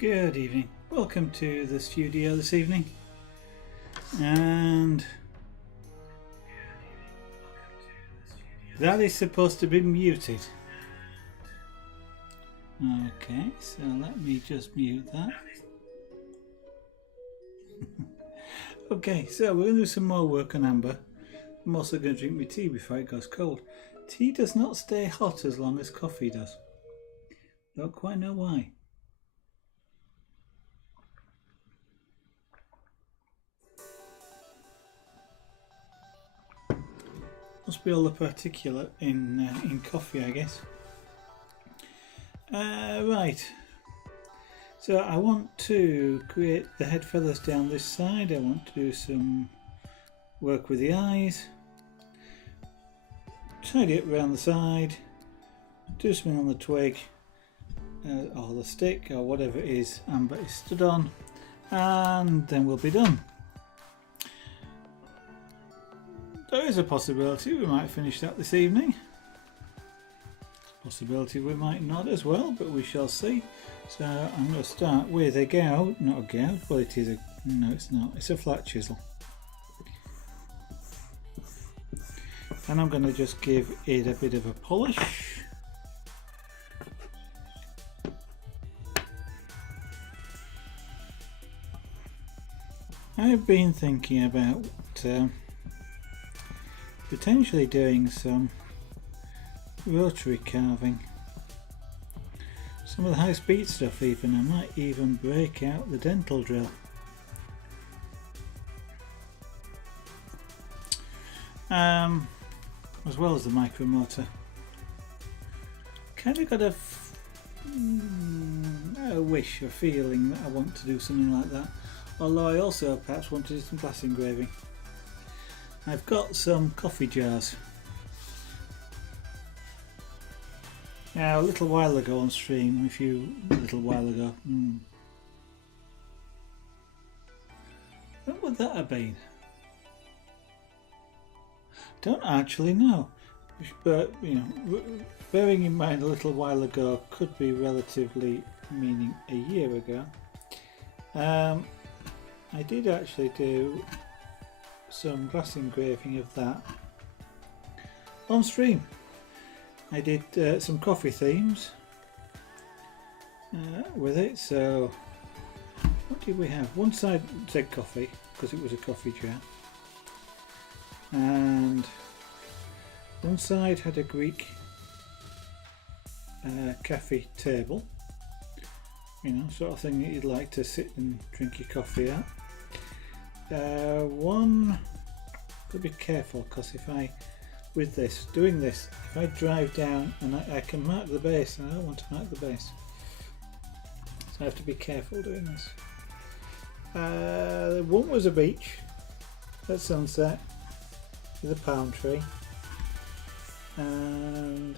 Good evening. Welcome to the studio this evening. And that is supposed to be muted. Okay, so let me just mute that. Okay, so we're going to do some more work on amber. I'm also going to drink my tea before it goes cold. Tea does not stay hot as long as coffee does. Don't quite know why. Must be all the particulate in coffee, I guess. Right. So I want to create the head feathers down this side. I want to do some work with the eyes. Tidy it around the side. Do something on the twig or the stick or whatever it is amber is stood on, and then we'll be done. There is a possibility we might finish that this evening. Possibility we might not as well, but we shall see. So I'm going to start with a gouge, not a gouge, well it is a, no it's not, it's a flat chisel. And I'm going to just give it a bit of a polish. I've been thinking about potentially doing some rotary carving, some of the high speed stuff even. I might even break out the dental drill. As well as the micromotor. Kind of got a wish, a feeling that I want to do something like that, although I also perhaps want to do some glass engraving. I've got some coffee jars. Now, a little while ago on stream, when would that have been? Don't actually know, but you know, bearing in mind a little while ago could be relatively meaning a year ago. I did actually do some glass engraving of that on stream. I did some coffee themes with it. So what did we have? One side said coffee because it was a coffee jar, and one side had a Greek cafe table, you know, sort of thing that you'd like to sit and drink your coffee at. One, got to be careful because if I, with this, doing this, if I drive down and I can mark the base, and I don't want to mark the base, so I have to be careful doing this. One was a beach at sunset with a palm tree, and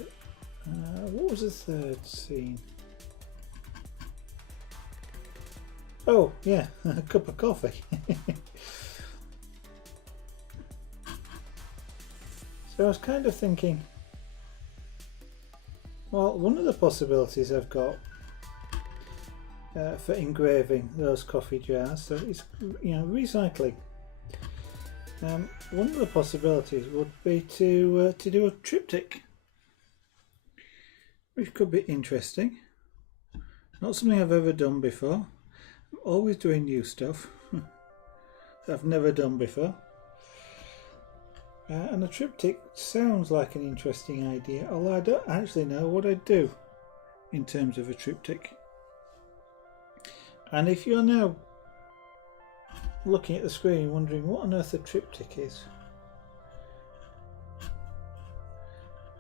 what was the third scene? Oh yeah, a cup of coffee. So I was kind of thinking, well, one of the possibilities I've got for engraving those coffee jars, so it's, you know, recycling. One of the possibilities would be to do a triptych, which could be interesting. Not something I've ever done before. I'm always doing new stuff that I've never done before. And a triptych sounds like an interesting idea, although I don't actually know what I'd do in terms of a triptych. And if you're now looking at the screen wondering what on earth a triptych is,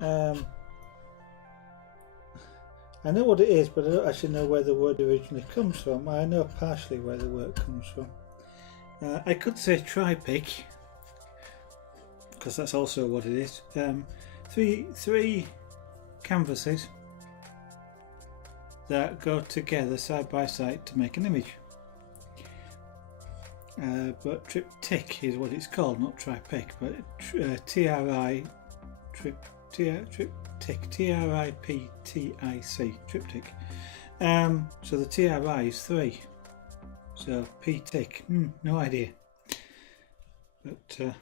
I know what it is, but I don't actually know where the word originally comes from. I know partially where the word comes from. I could say triptych, because that's also what it is. Three canvases that go together side by side to make an image. But triptych is what it's called, not triptych, but triptych, triptych, triptych. So the tri is 3, so p-tick, no idea. But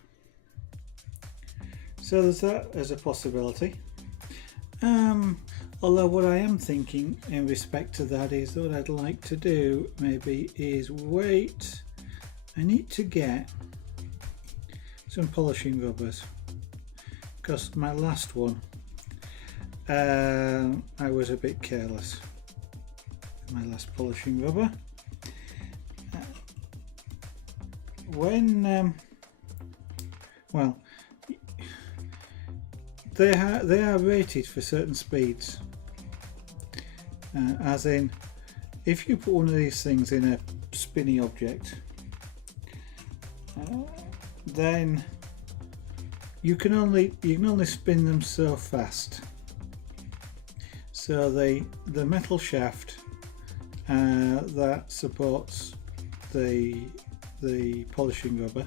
so there's that as a possibility. Although what I am thinking in respect to that is what I'd like to do maybe is wait. I need to get some polishing rubbers, because my last one I was a bit careless. My last polishing rubber. Well, they are rated for certain speeds. As in, if you put one of these things in a spinny object, then you can only spin them so fast. So the metal shaft that supports the polishing rubber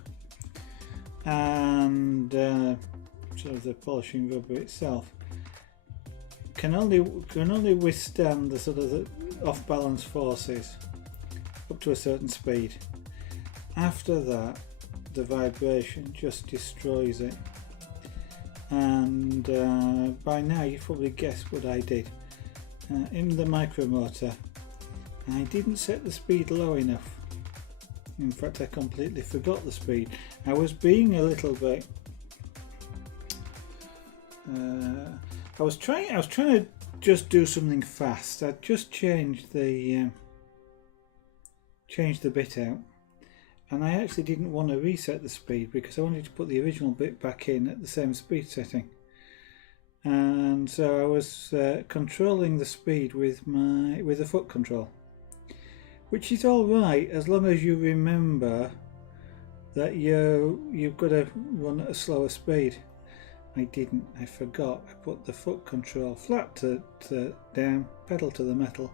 and sort of the polishing rubber itself can only withstand the sort of the off balance forces up to a certain speed. After that, the vibration just destroys it. And by now you've probably guessed what I did. In the micromotor, I didn't set the speed low enough. In fact, I completely forgot the speed. I was being a little bit. I was trying to just do something fast. I just changed the bit out, and I actually didn't want to reset the speed because I wanted to put the original bit back in at the same speed setting. And so I was controlling the speed with the foot control, which is all right as long as you remember that you've got to run at a slower speed. I didn't. I forgot. I put the foot control flat to down, pedal to the metal,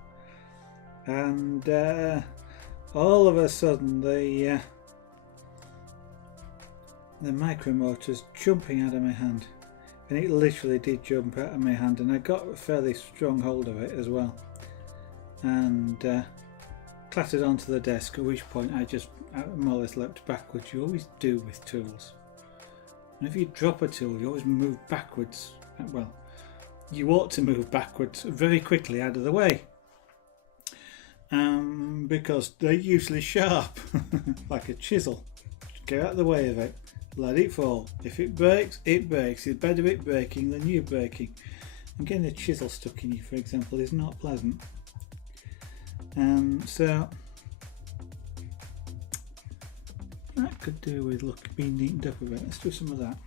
and all of a sudden the micromotor's jumping out of my hand, and it literally did jump out of my hand, and I got a fairly strong hold of it as well, and clattered onto the desk, at which point I more or less leapt backwards. You always do with tools. And if you drop a tool, you always move backwards. Well, you ought to move backwards very quickly out of the way, because they're usually sharp, like a chisel. Get out of the way of it, let it fall. If it breaks, it breaks. It's better it breaking than you breaking. And getting a chisel stuck in you, for example, is not pleasant. So that could do with being neatened up a bit. Let's do some of that.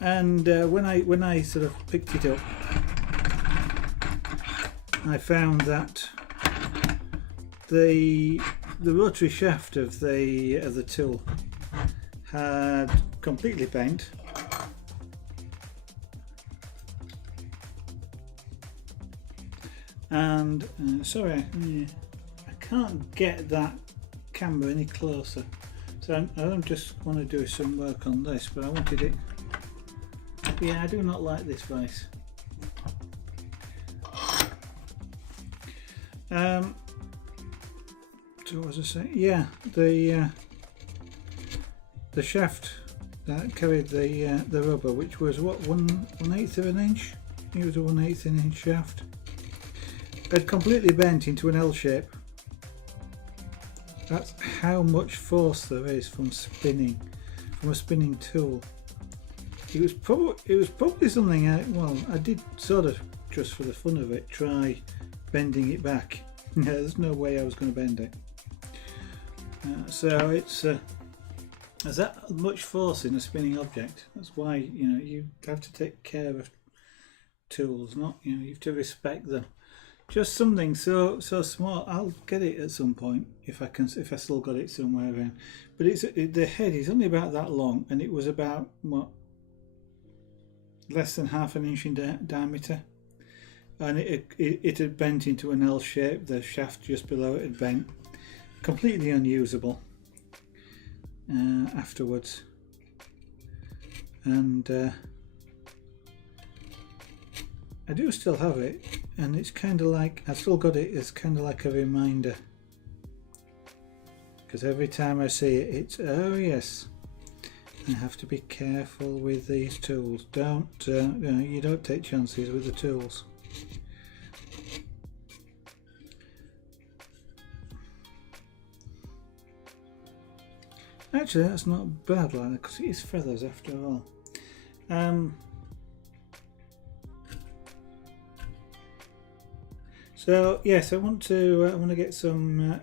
And when I sort of picked it up, I found that the rotary shaft of the tool had completely bent, and sorry, I can't get that camera any closer, so I don't just want to do some work on this, but I wanted it. Yeah, I do not like this vise. So what was I saying? Yeah, the the shaft that carried the rubber, which was what, 1/8 of an inch. It was a 1/8 inch shaft. Had completely bent into an L shape. That's how much force there is from spinning, from a spinning tool. It was probably something I did sort of, just for the fun of it, try bending it back. There's no way I was going to bend it. So it's there's that much force in a spinning object. That's why you have to take care of tools. Not you have to respect them. Just something so small. I'll get it at some point if I still got it somewhere around. But the head is only about that long, and it was about what, less than ½ an inch in diameter, and it had bent into an L shape. The shaft just below it had bent, completely unusable afterwards. And I do still have it, and it's kind of like, I've still got it as kind of like a reminder, because every time I see it, it's, oh yes, I have to be careful with these tools. You don't take chances with the tools. Actually, that's not bad like that, because it is feathers after all. So yes, I want to get some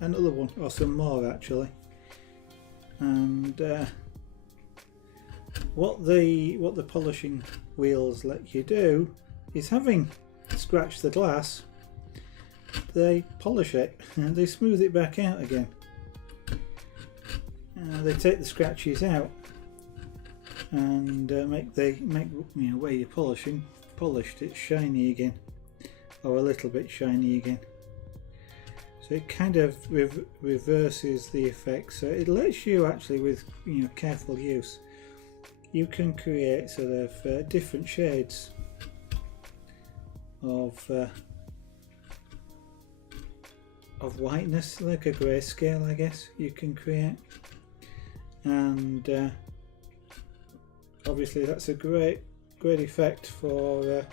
another one, or some more actually. And what the polishing wheels let you do is, having scratched the glass, they polish it and they smooth it back out again. They take the scratches out and make where you're polished, it's shiny again, or a little bit shiny again. So it kind of reverses the effect. So it lets you actually, with careful use, you can create sort of different shades of whiteness, like a grayscale, I guess you can create. And obviously that's a great effect for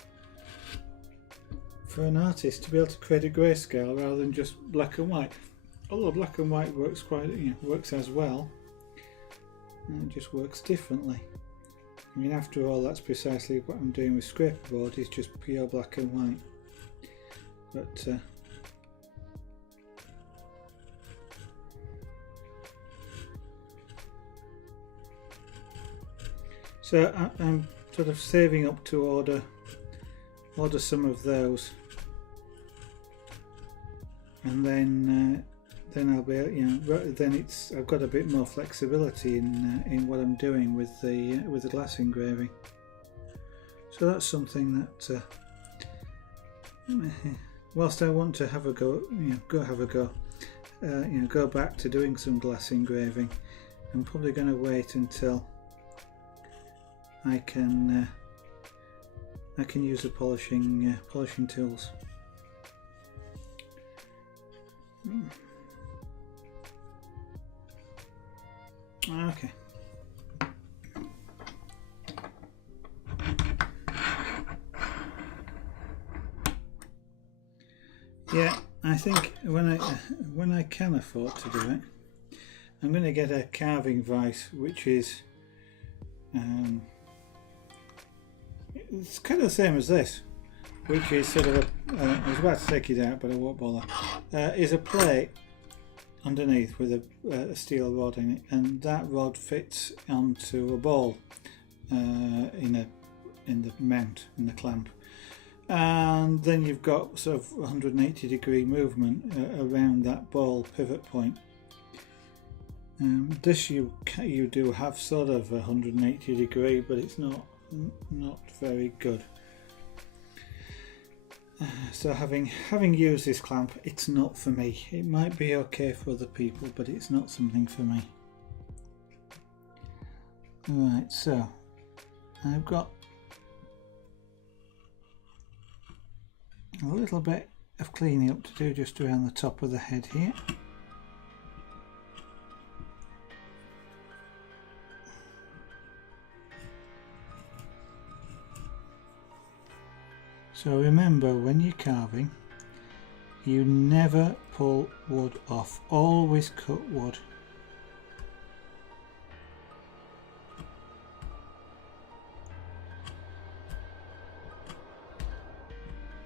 an artist, to be able to create a grayscale rather than just black and white. Although black and white works works as well, and it just works differently. I mean, after all, that's precisely what I'm doing with scraperboard, is just pure black and white. But so I'm sort of saving up to order some of those, and then I'll be, then I've got a bit more flexibility in what I'm doing with the glass engraving. So that's something that whilst I want to have a go, go back to doing some glass engraving, I'm probably going to wait until I can use the polishing tools. Okay. Yeah, I think when I can afford to do it, I'm going to get a carving vise, which is it's kind of the same as this, which is sort of I was about to take it out, but I won't bother. Is a plate underneath with a steel rod in it, and that rod fits onto a ball in the mount, in the clamp, and then you've got sort of 180-degree movement around that ball pivot point. This you do have sort of 180-degree, but it's not very good. So having used this clamp, it's not for me. It might be okay for other people, but it's not something for me. Right, so I've got a little bit of cleaning up to do just around the top of the head here. So remember, when you're carving, you never pull wood off, always cut wood.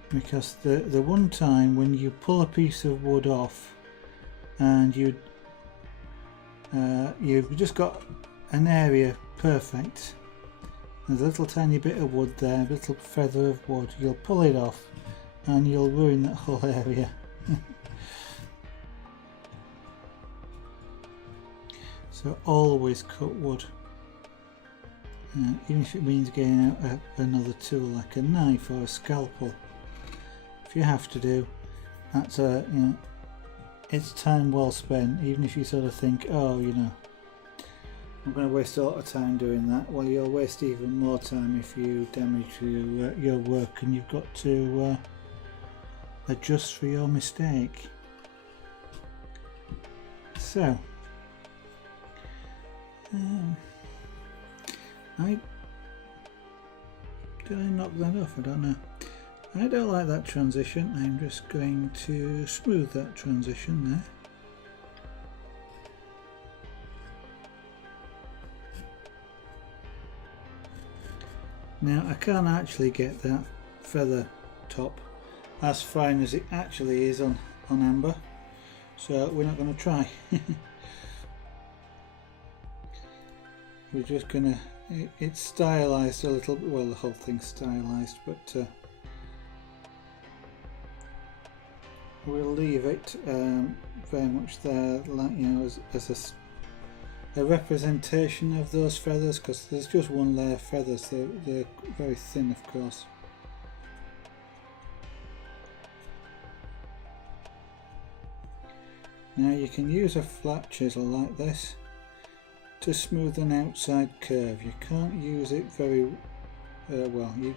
Because the one time when you pull a piece of wood off and you've just got an area perfect, there's a little tiny bit of wood there, a little feather of wood, you'll pull it off and you'll ruin that whole area. So always cut wood, even if it means getting out another tool like a knife or a scalpel. If you have to do, that's it's time well spent. Even if you sort of think, oh, I'm going to waste a lot of time doing that. Well, you'll waste even more time if you damage your work, and you've got to adjust for your mistake. So, did I knock that off? I don't know. I don't like that transition. I'm just going to smooth that transition there. Now I can't actually get that feather top as fine as it actually is on amber, so we're not going to try. We're just going to, it's stylized a little bit, well, the whole thing's stylized, but we'll leave it very much there, like, as a representation of those feathers, because there's just one layer of feathers. They're very thin, of course. Now you can use a flat chisel like this to smooth an outside curve. You can't use it very well. I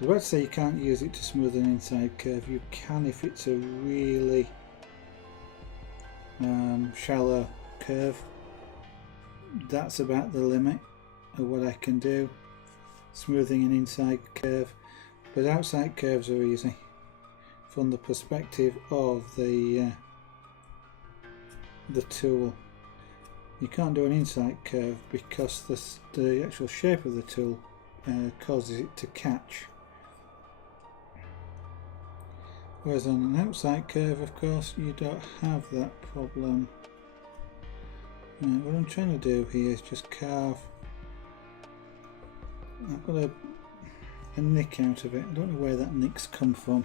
was about to say you can't use it to smooth an inside curve. You can if it's a really shallow curve. That's about the limit of what I can do, smoothing an inside curve, but outside curves are easy from the perspective of the tool. You can't do an inside curve because the actual shape of the tool causes it to catch, whereas on an outside curve, of course, you don't have that problem. What I'm trying to do here is just carve. I've got a nick out of it. I don't know where that nick's come from,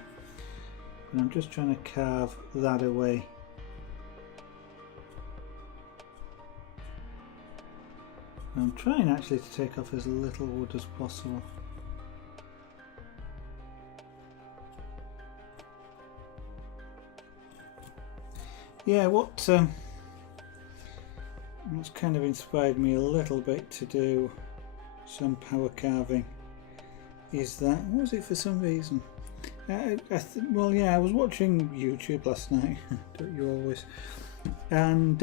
but I'm just trying to carve that away. I'm trying actually to take off as little wood as possible. Yeah, what's kind of inspired me a little bit to do some power carving is that, what was it for some reason? Well, yeah, I was watching YouTube last night, don't you always, and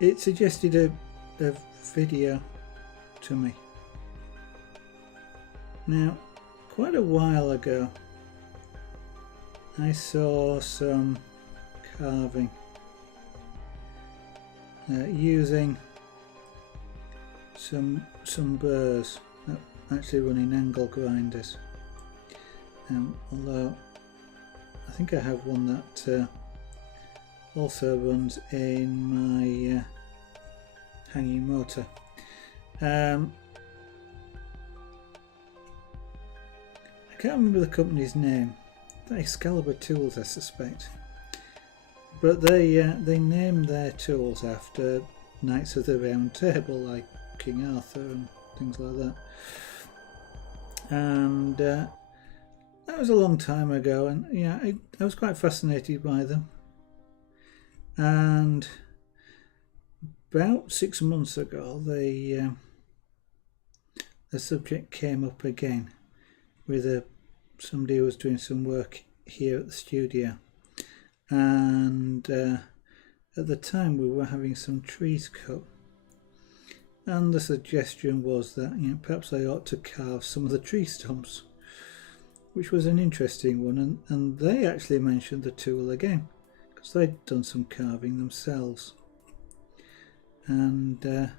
it suggested a video to me. Now, quite a while ago, I saw some carving using some burrs, actually running angle grinders. Although I think I have one that also runs in my hanging motor. I can't remember the company's name. Excalibur Tools, I suspect. But they name their tools after Knights of the Round Table, like King Arthur and things like that. And that was a long time ago, and yeah, I was quite fascinated by them. And about 6 months ago, the subject came up again with somebody who was doing some work here at the studio. And at the time we were having some trees cut, and the suggestion was that perhaps I ought to carve some of the tree stumps, which was an interesting one, and they actually mentioned the tool again because they'd done some carving themselves. And at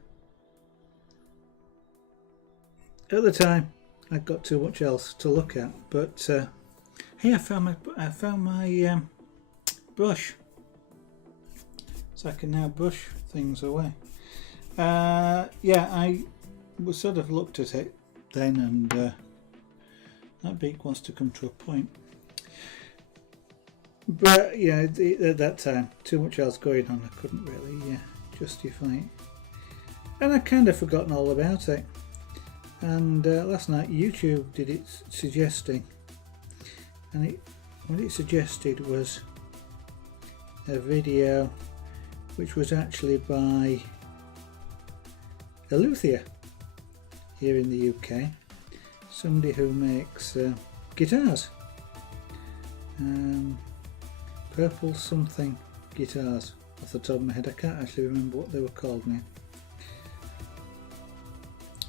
the time I'd got too much else to look at, but hey, I found my brush, so I can now brush things away. Yeah, I was sort of looked at it then, and that beak wants to come to a point. But yeah, at that time, too much else going on, I couldn't really justify it. And I'd kind of forgotten all about it. And last night YouTube did its suggesting, and what it suggested was a video which was actually by a luthier here in the UK, somebody who makes guitars, purple something guitars. Off the top of my head, I can't actually remember what they were called now.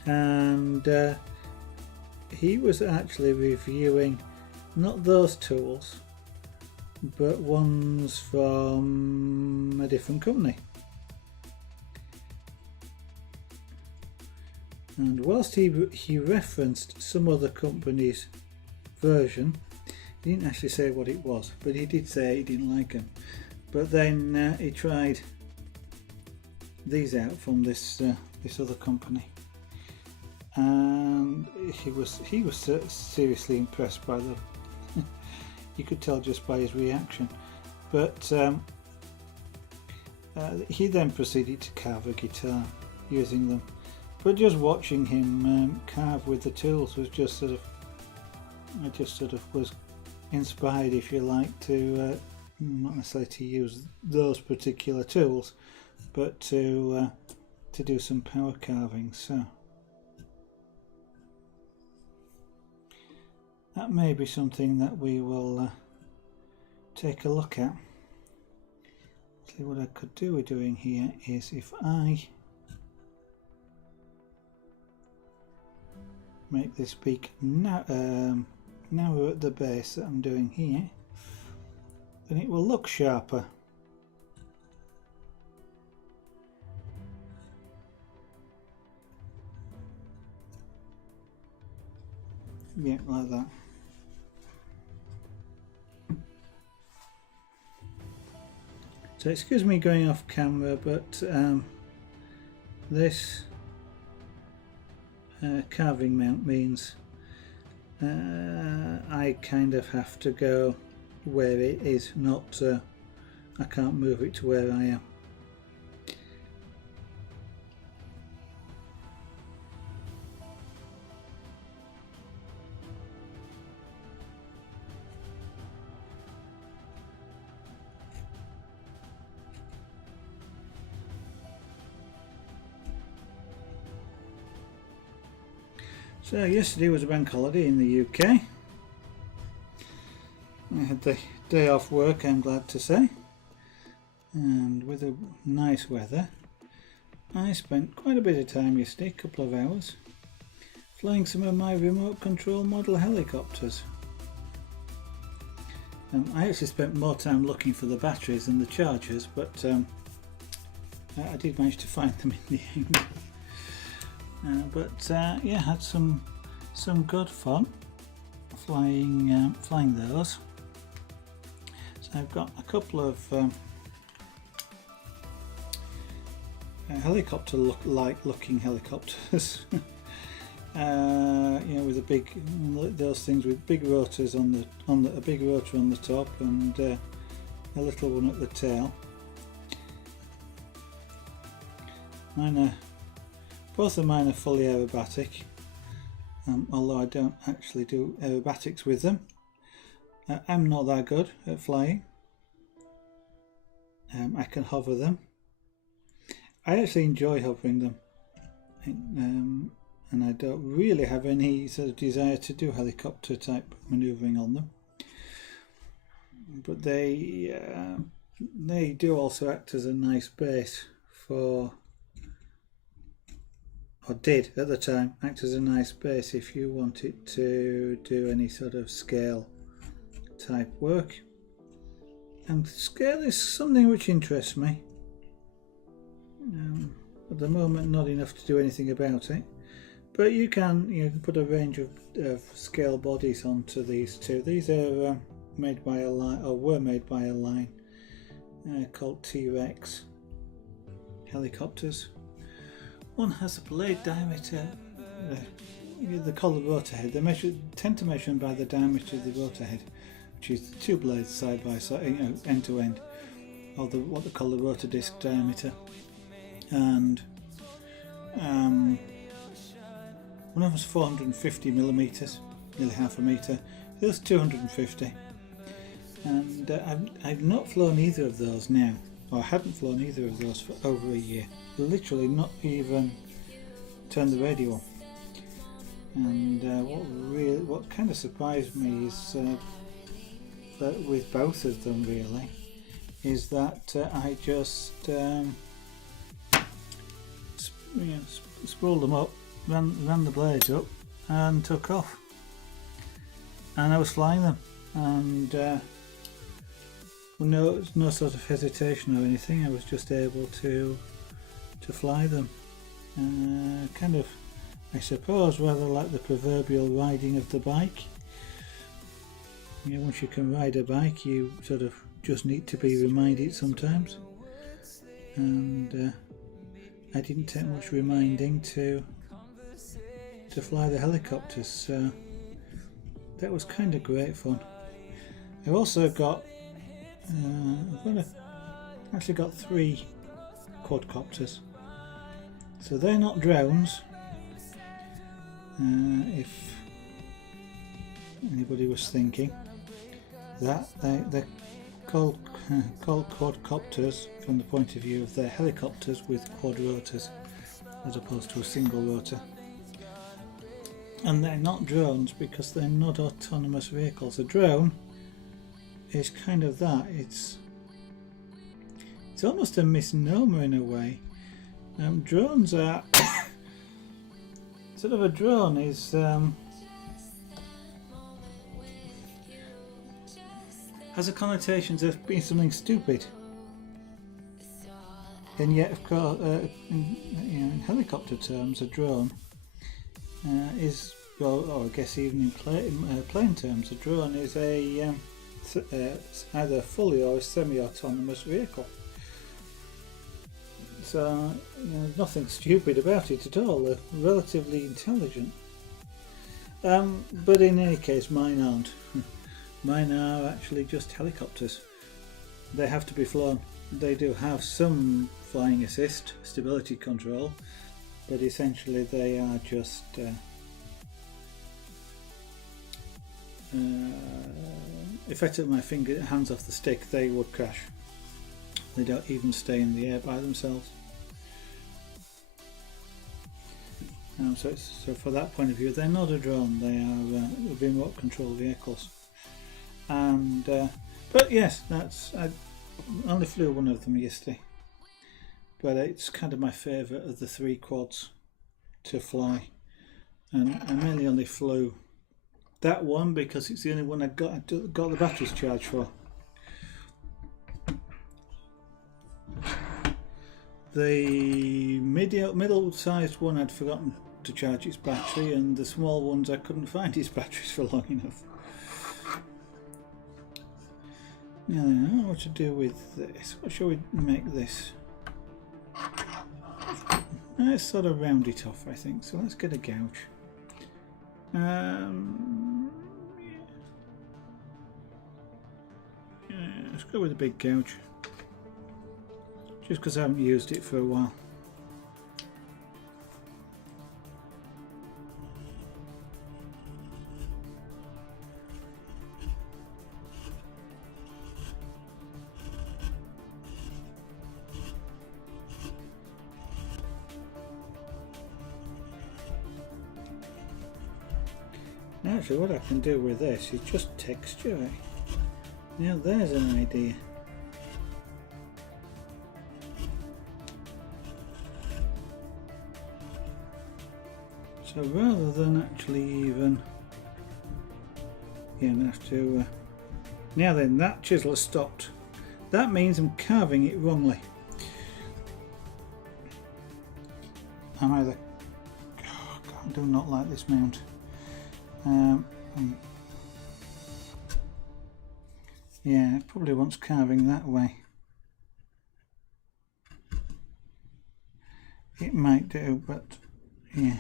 And he was actually reviewing not those tools, but ones from a different company. And whilst he referenced some other company's version, he didn't actually say what it was, but he did say he didn't like them. But then he tried these out from this other company, and he was seriously impressed by them. You could tell just by his reaction. But he then proceeded to carve a guitar using them. But just watching him carve with the tools was just sort of, I just sort of was inspired, if you like, to not necessarily to use those particular tools, but to do some power carving. So that may be something that we will take a look at. See, what I could do with doing here is, if I make this beak narrow at the base that I'm doing here, then it will look sharper. Yeah, like that. So excuse me going off camera, but this carving mount means I kind of have to go where it is, not I can't move it to where I am. So yesterday was a bank holiday in the UK. I had the day off work, I'm glad to say, and with a nice weather I spent quite a bit of time yesterday, a couple of hours, flying some of my remote control model helicopters. I actually spent more time looking for the batteries than the chargers, but I did manage to find them in the end. Yeah, had some good fun flying those. So I've got a couple of helicopter-like looking helicopters. You know, with those things with big rotors a big rotor on the top and a little one at the tail. Both of mine are fully aerobatic, although I don't actually do aerobatics with them. I'm not that good at flying. I can hover them. I actually enjoy hovering them, and I don't really have any sort of desire to do helicopter type manoeuvring on them. But they do also act as a nice base for or did at the time, act as a nice base if you wanted to do any sort of scale type work. And scale is something which interests me. At the moment, not enough to do anything about it. But you can put a range of scale bodies onto these two. These are made by a line, or were made by a line called T-Rex helicopters. One has a blade diameter, the collar rotor head. They tend to measure them by the diameter of the rotor head, which is the two blades side by side, end to end, or what they call the rotor disc diameter. And one of them is 450 millimeters, nearly half a meter. The other's 250. And I've not flown either of those now, or I hadn't flown either of those for over a year. Literally not even turned the radio on. And what kind of surprised me is that with both of them really, is that I just spooled them up, ran the blades up and took off. And I was flying them, and no sort of hesitation or anything. I was just able to fly them. Kind of, I suppose, rather like the proverbial riding of the bike. Once you can ride a bike, you sort of just need to be reminded sometimes. And I didn't take much reminding to fly the helicopters, so that was kind of great fun. I've also got actually got 3 quadcopters, so they're not drones. If anybody was thinking that, they're called quadcopters from the point of view of they're helicopters with quad rotors as opposed to a single rotor. And they're not drones because they're not autonomous vehicles. A drone is kind of that. It's almost a misnomer in a way. Drones are sort of, a drone is has a connotations of being something stupid, and yet of course in helicopter terms a drone is, well, or I guess even in plane terms, a drone is either fully or a semi-autonomous vehicle. So nothing stupid about it at all. They're relatively intelligent. But in any case, mine aren't. Mine are actually just helicopters. They have to be flown. They do have some flying assist, stability control, but essentially they are just if I took my hands off the stick, they would crash. They don't even stay in the air by themselves. So for that point of view, they're not a drone. They are remote control vehicles. And but yes, I only flew one of them yesterday, but it's kind of my favourite of the 3 quads to fly, and I mainly only flew that one because it's the only one I got the batteries charged for. The middle-sized one I'd forgotten to charge its battery, and the small ones I couldn't find its batteries for long enough. Now then, I don't know what to do with this. What shall we make this? Let's sort of round it off, I think. So let's get a gouge. Yeah, let's go with a big gouge. Just because I haven't used it for a while. Actually, what I can do with this is just texture it. Now there's an idea. So rather than actually even, yeah, I'm going to have to, now then, that chisel has stopped. That means I'm carving it wrongly. I'm either, oh, I do not like this mount. Yeah, it probably wants carving that way. It might do, but yeah.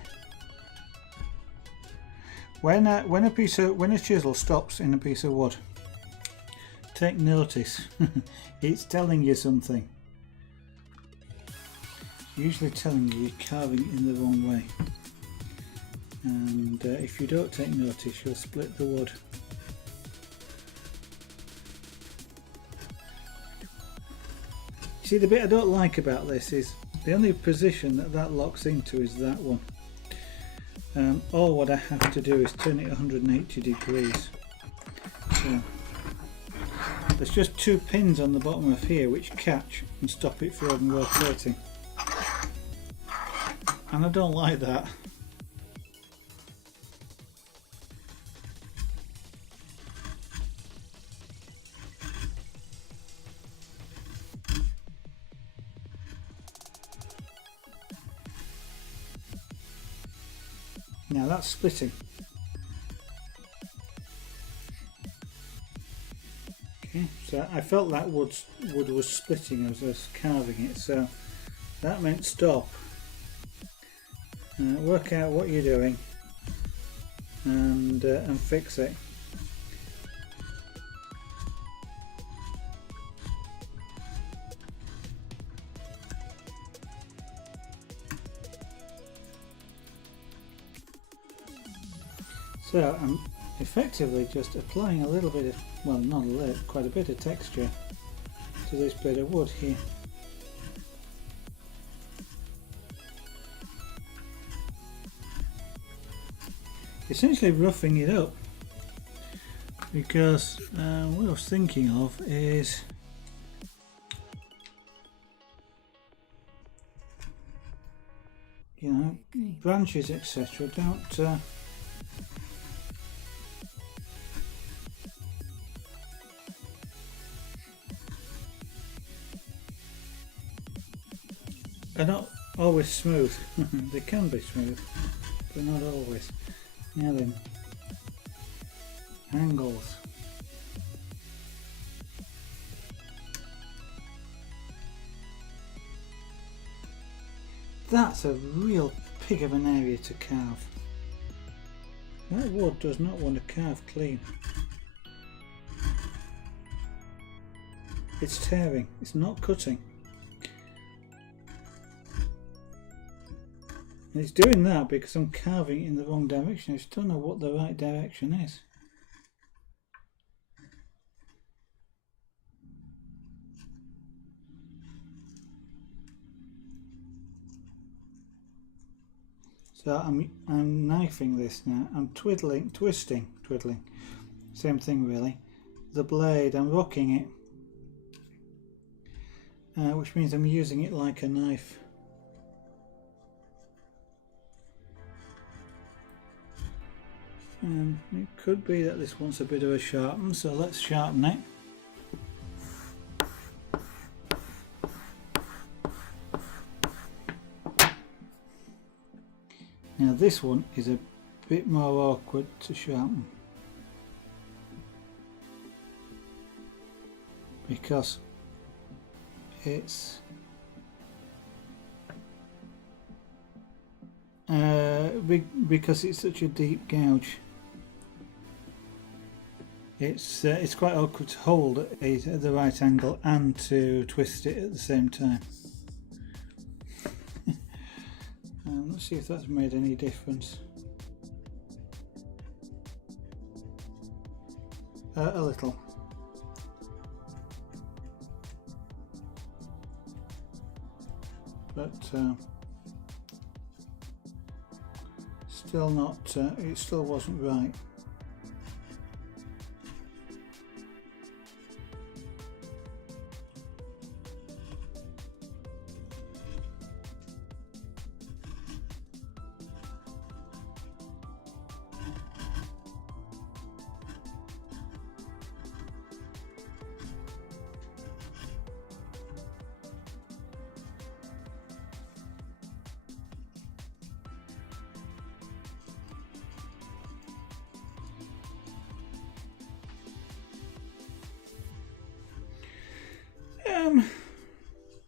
When a chisel stops in a piece of wood, take notice. It's telling you something. Usually telling you you're carving it in the wrong way. And if you don't take notice, you'll split the wood. See, the bit I don't like about this is the only position that locks into is that one. All what I have to do is turn it 180 degrees. So there's just two pins on the bottom of here which catch and stop it from rotating. And I don't like that. Now that's splitting. Okay, so I felt that wood was splitting as I was carving it, so that meant stop. Work out what you're doing and fix it. So I'm effectively just applying a little bit of, well, not a little, quite a bit of texture to this bit of wood here. Essentially roughing it up, because what I was thinking of is branches etc. don't are not always smooth. They can be smooth, but not always. Now then, angles. That's a real pig of an area to carve. That wood does not want to carve clean. It's tearing, it's not cutting. And it's doing that because I'm carving in the wrong direction. I just don't know what the right direction is. So I'm knifing this now. I'm twisting, same thing really. The blade, I'm rocking it, which means I'm using it like a knife. It could be that this wants a bit of a sharpen, so let's sharpen it. Now this one is a bit more awkward to sharpen because it's such a deep gouge. It's quite awkward to hold it at the right angle and to twist it at the same time. Let's see if that's made any difference. A little. But still not, it still wasn't right.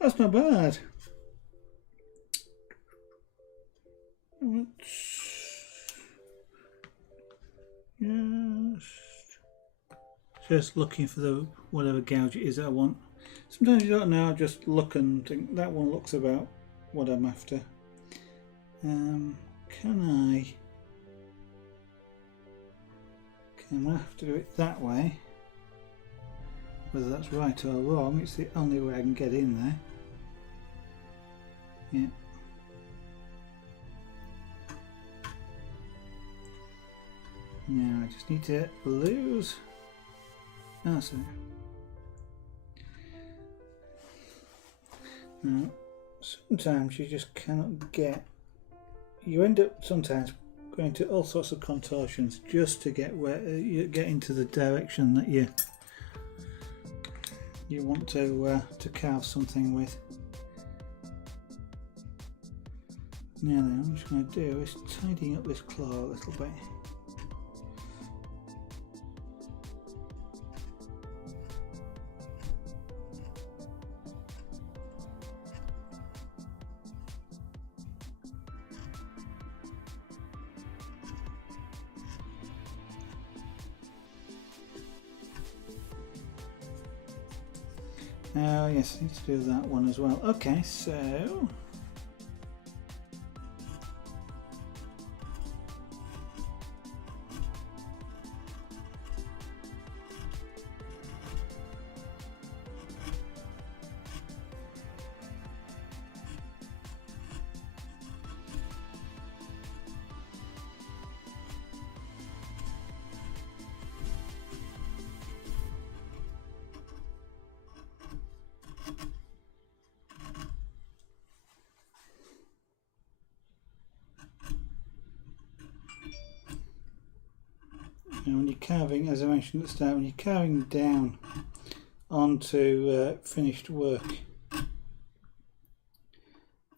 That's not bad. Just looking for the whatever gouge it is that I want. Sometimes you don't know, just look and think that one looks about what I'm after. Can I have to do it that way? Whether that's right or wrong, it's the only way I can get in there. Yeah. Now I just need to lose. Ah, so. Now, sometimes you just cannot get. You end up sometimes going to all sorts of contortions just to get where you get into the direction that you want to carve something with. Now then, what I'm just going to do is tidying up this claw a little bit. Oh yes, I need to do that one as well. Okay, so when you're carving, as I mentioned at the start, when you're carving down onto finished work,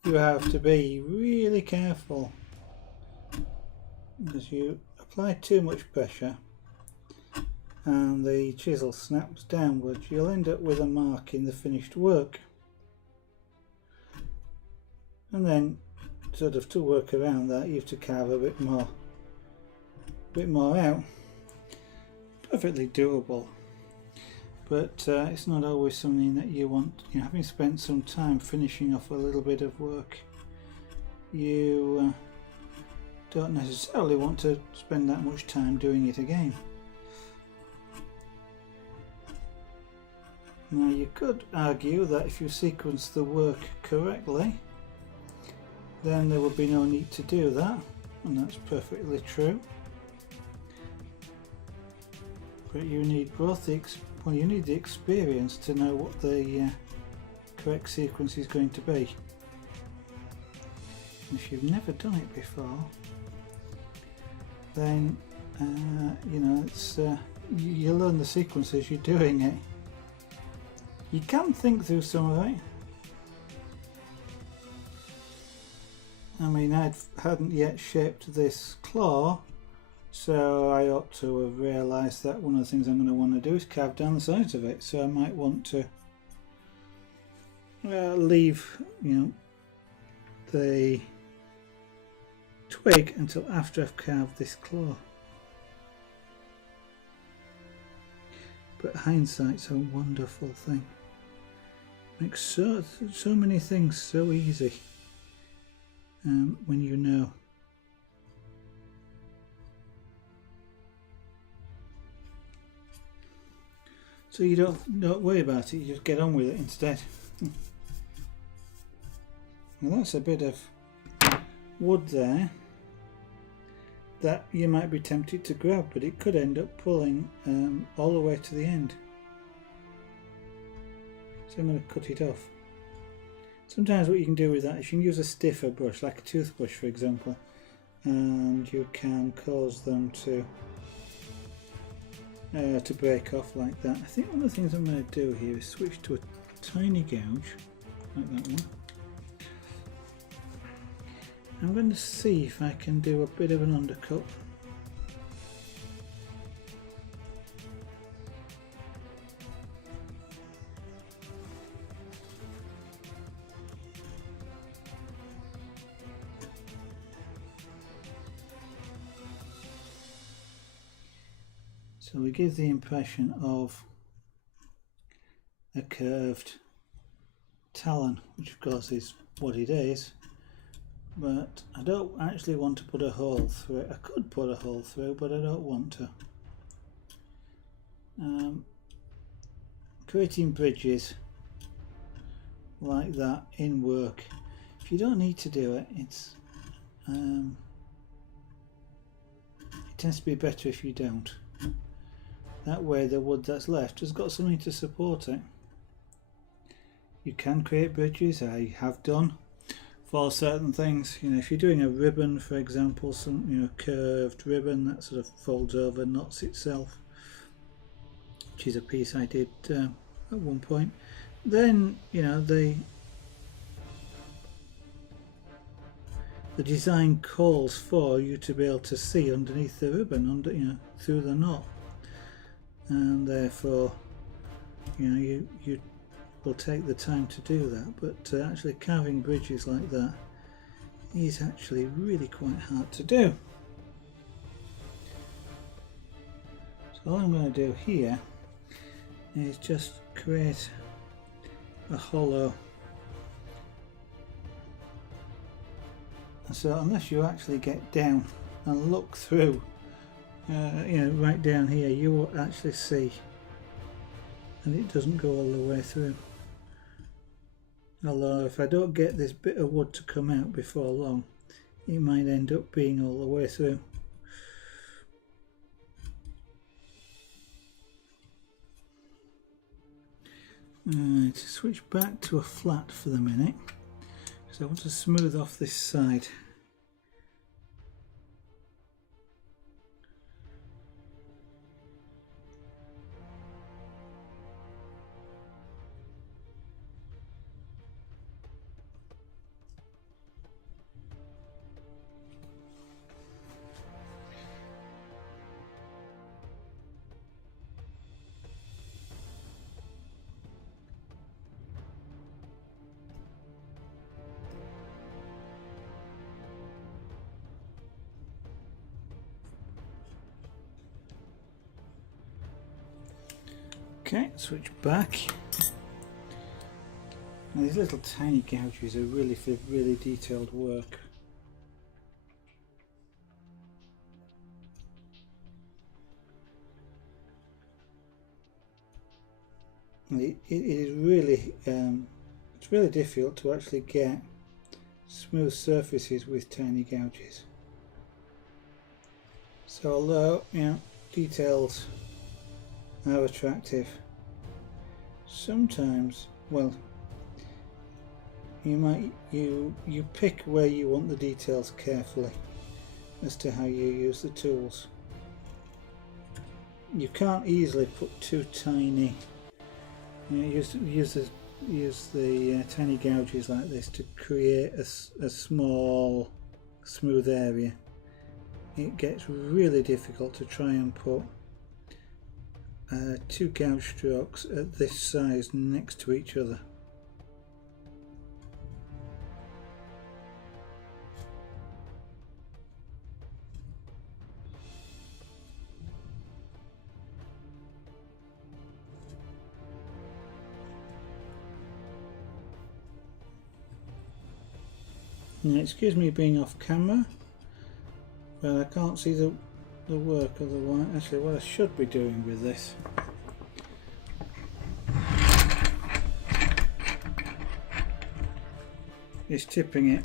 you have to be really careful, because you apply too much pressure and the chisel snaps downwards, you'll end up with a mark in the finished work. And then, sort of to work around that, you have to carve a bit more out. Perfectly doable, but it's not always something that you want. You know, having spent some time finishing off a little bit of work, you don't necessarily want to spend that much time doing it again. Now you could argue that if you sequence the work correctly, then there would be no need to do that, and that's perfectly true. But you need both you need the experience to know what the correct sequence is going to be. And if you've never done it before, then you know, it's you learn the sequence as you're doing it. You can think through some of it. I mean, I hadn't yet shaped this claw, so I ought to have realised that one of the things I'm going to want to do is carve down the sides of it. So I might want to leave, you know, the twig until after I've carved this claw. But hindsight's a wonderful thing. Makes so many things so easy when you know. So you don't worry about it, you just get on with it instead. Now that's a bit of wood there that you might be tempted to grab, but it could end up pulling all the way to the end. So I'm going to cut it off. Sometimes what you can do with that is you can use a stiffer brush, like a toothbrush for example, and you can cause them to break off like that. I think one of the things I'm going to do here is switch to a tiny gouge, like that one. I'm going to see if I can do a bit of an undercut. So we give the impression of a curved talon, which of course is what it is, but I don't actually want to put a hole through it. I could put a hole through, but I don't want to. Creating bridges like that in work, if you don't need to do it, it tends to be better if you don't. That way the wood that's left has got something to support it. You can create bridges, I have done, for certain things. You know, if you're doing a ribbon, for example, some, you know, curved ribbon that sort of folds over, knots itself, which is a piece I did at one point, then, you know, the design calls for you to be able to see underneath the ribbon, under, you know, through the knot, and therefore, you know, you will take the time to do that. But actually carving bridges like that is actually really quite hard to do. So all I'm going to do here is just create a hollow. So unless you actually get down and look through, you know, right down here, you will actually see, and it doesn't go all the way through. Although if I don't get this bit of wood to come out before long, it might end up being all the way through. Right, switch back to a flat for the minute, because I want to smooth off this side. Okay, switch back. Now these little tiny gouges are really for really detailed work. It is really, it's really difficult to actually get smooth surfaces with tiny gouges. So although, you know, details are attractive, sometimes, well, you pick where you want the details carefully as to how you use the tools. You can't easily put too tiny, you know, use the tiny gouges like this to create a small smooth area. It gets really difficult to try and put two gouge strokes at this size next to each other. Now, excuse me being off camera, but I can't see the work otherwise. Actually, what I should be doing with this is tipping it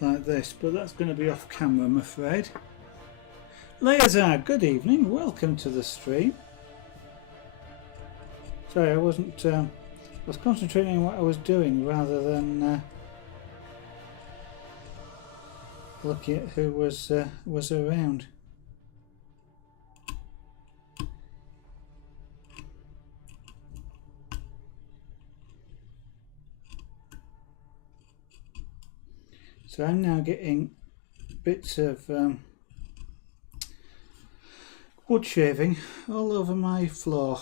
like this, but that's going to be off camera, I'm afraid. Leazar, good evening, welcome to the stream. Sorry, I wasn't, I was concentrating on what I was doing rather than looking at who was around. So I'm now getting bits of wood shaving all over my floor.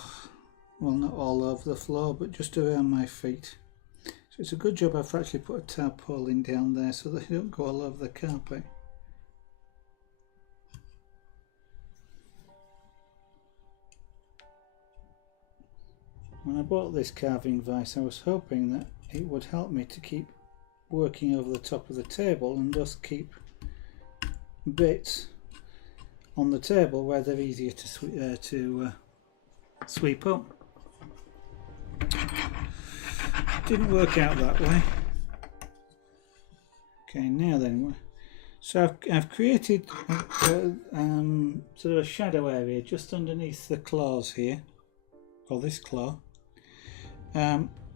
Well, not all over the floor, but just around my feet. So it's a good job I've actually put a tarpaulin down there so they don't go all over the carpet. When I bought this carving vise, I was hoping that it would help me to keep working over the top of the table and just keep bits on the table where they're easier to sweep up. Didn't work out that way. Okay, now then, so I've created sort of a shadow area just underneath the claws here, or this claw.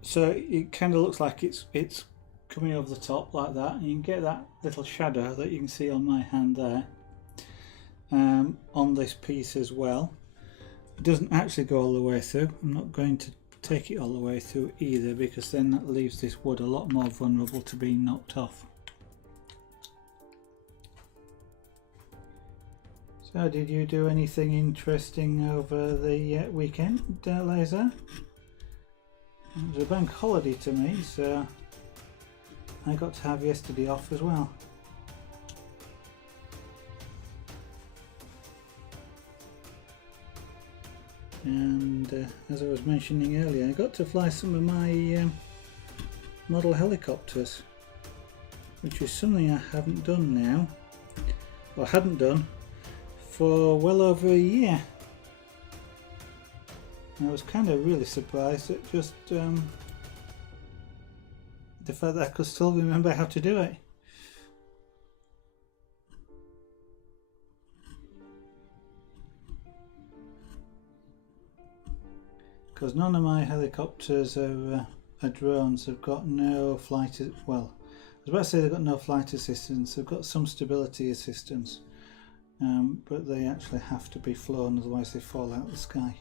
So it kind of looks like it's coming over the top like that, and you can get that little shadow that you can see on my hand there, on this piece as well. It doesn't actually go all the way through. I'm not going to take it all the way through either, because then that leaves this wood a lot more vulnerable to being knocked off. So did you do anything interesting over the weekend, Laser? It was a bank holiday to me, so I got to have yesterday off as well. And as I was mentioning earlier, I got to fly some of my model helicopters, which is something I haven't done now, or hadn't done for well over a year. I was kind of really surprised at just the fact that I could still remember how to do it. Because none of my helicopters are drones. Have got no flight, well, I was about to say they've got no flight assistance. They've got some stability assistance, but they actually have to be flown, otherwise they fall out of the sky.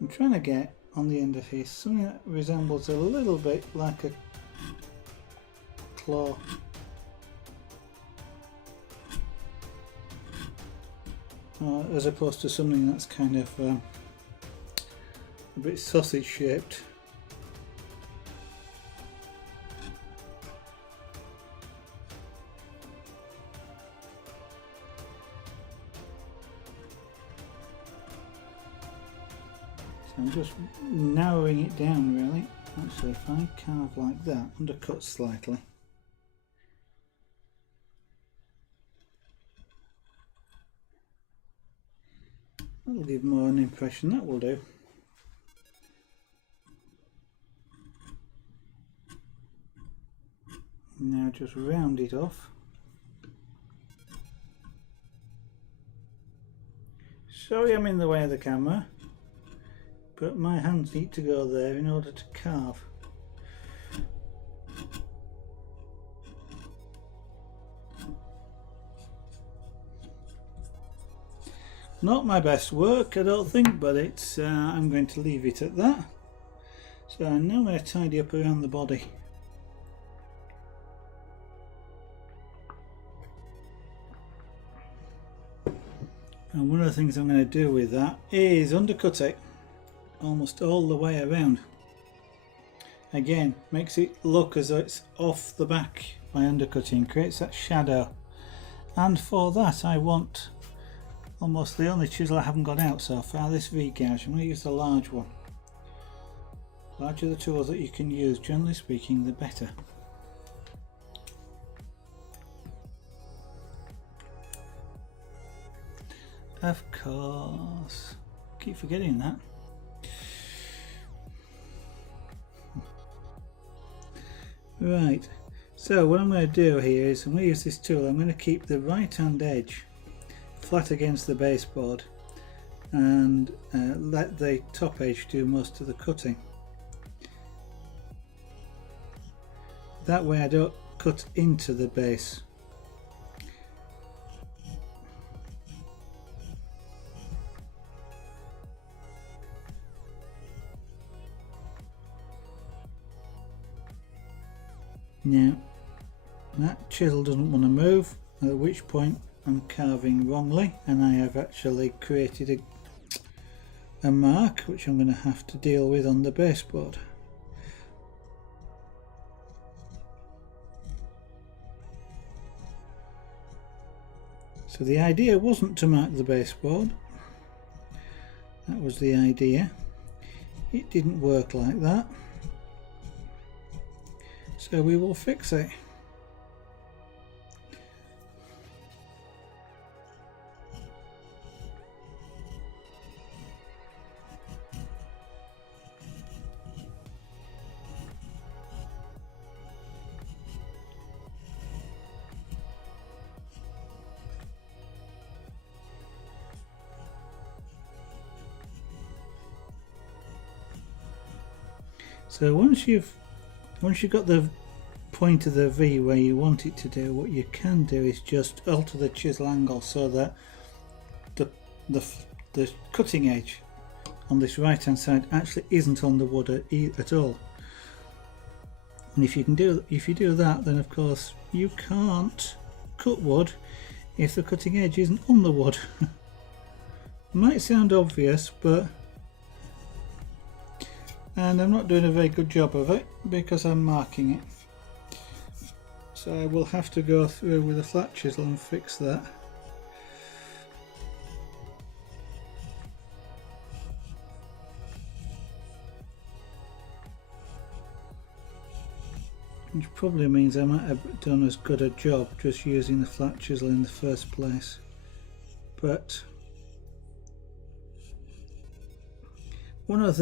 I'm trying to get on the end of here something that resembles a little bit like a claw. As opposed to something that's kind of a bit sausage shaped. So I'm just narrowing it down really. Actually, if I carve like that, undercut slightly. That'll give more an impression, that will do. Now just round it off. Sorry I'm in the way of the camera, but my hands need to go there in order to carve. Not my best work, I don't think, but it's I'm going to leave it at that. So now I'm going to tidy up around the body. And one of the things I'm going to do with that is undercut it almost all the way around. Again, makes it look as though it's off the back by undercutting, creates that shadow. And for that I want almost the only chisel I haven't got out so far, this V-gouge. I'm going to use the large one. The larger the tools that you can use, generally speaking, the better. Of course. Keep forgetting that. Right, so what I'm going to do here is I'm going to use this tool. I'm going to keep the right hand edge flat against the baseboard and let the top edge do most of the cutting. That way I don't cut into the base. Now that chisel doesn't want to move, at which point I'm carving wrongly and I have actually created a mark which I'm going to have to deal with on the baseboard. So the idea wasn't to mark the baseboard. That was the idea. It didn't work like that. So we will fix it. So once you've got the point of the V where you want it to do, what you can do is just alter the chisel angle so that the cutting edge on this right hand side actually isn't on the wood at all. And if you do that, then of course you can't cut wood if the cutting edge isn't on the wood. Might sound obvious, and I'm not doing a very good job of it because I'm marking it. So I will have to go through with a flat chisel and fix that. Which probably means I might have done as good a job just using the flat chisel in the first place. But one of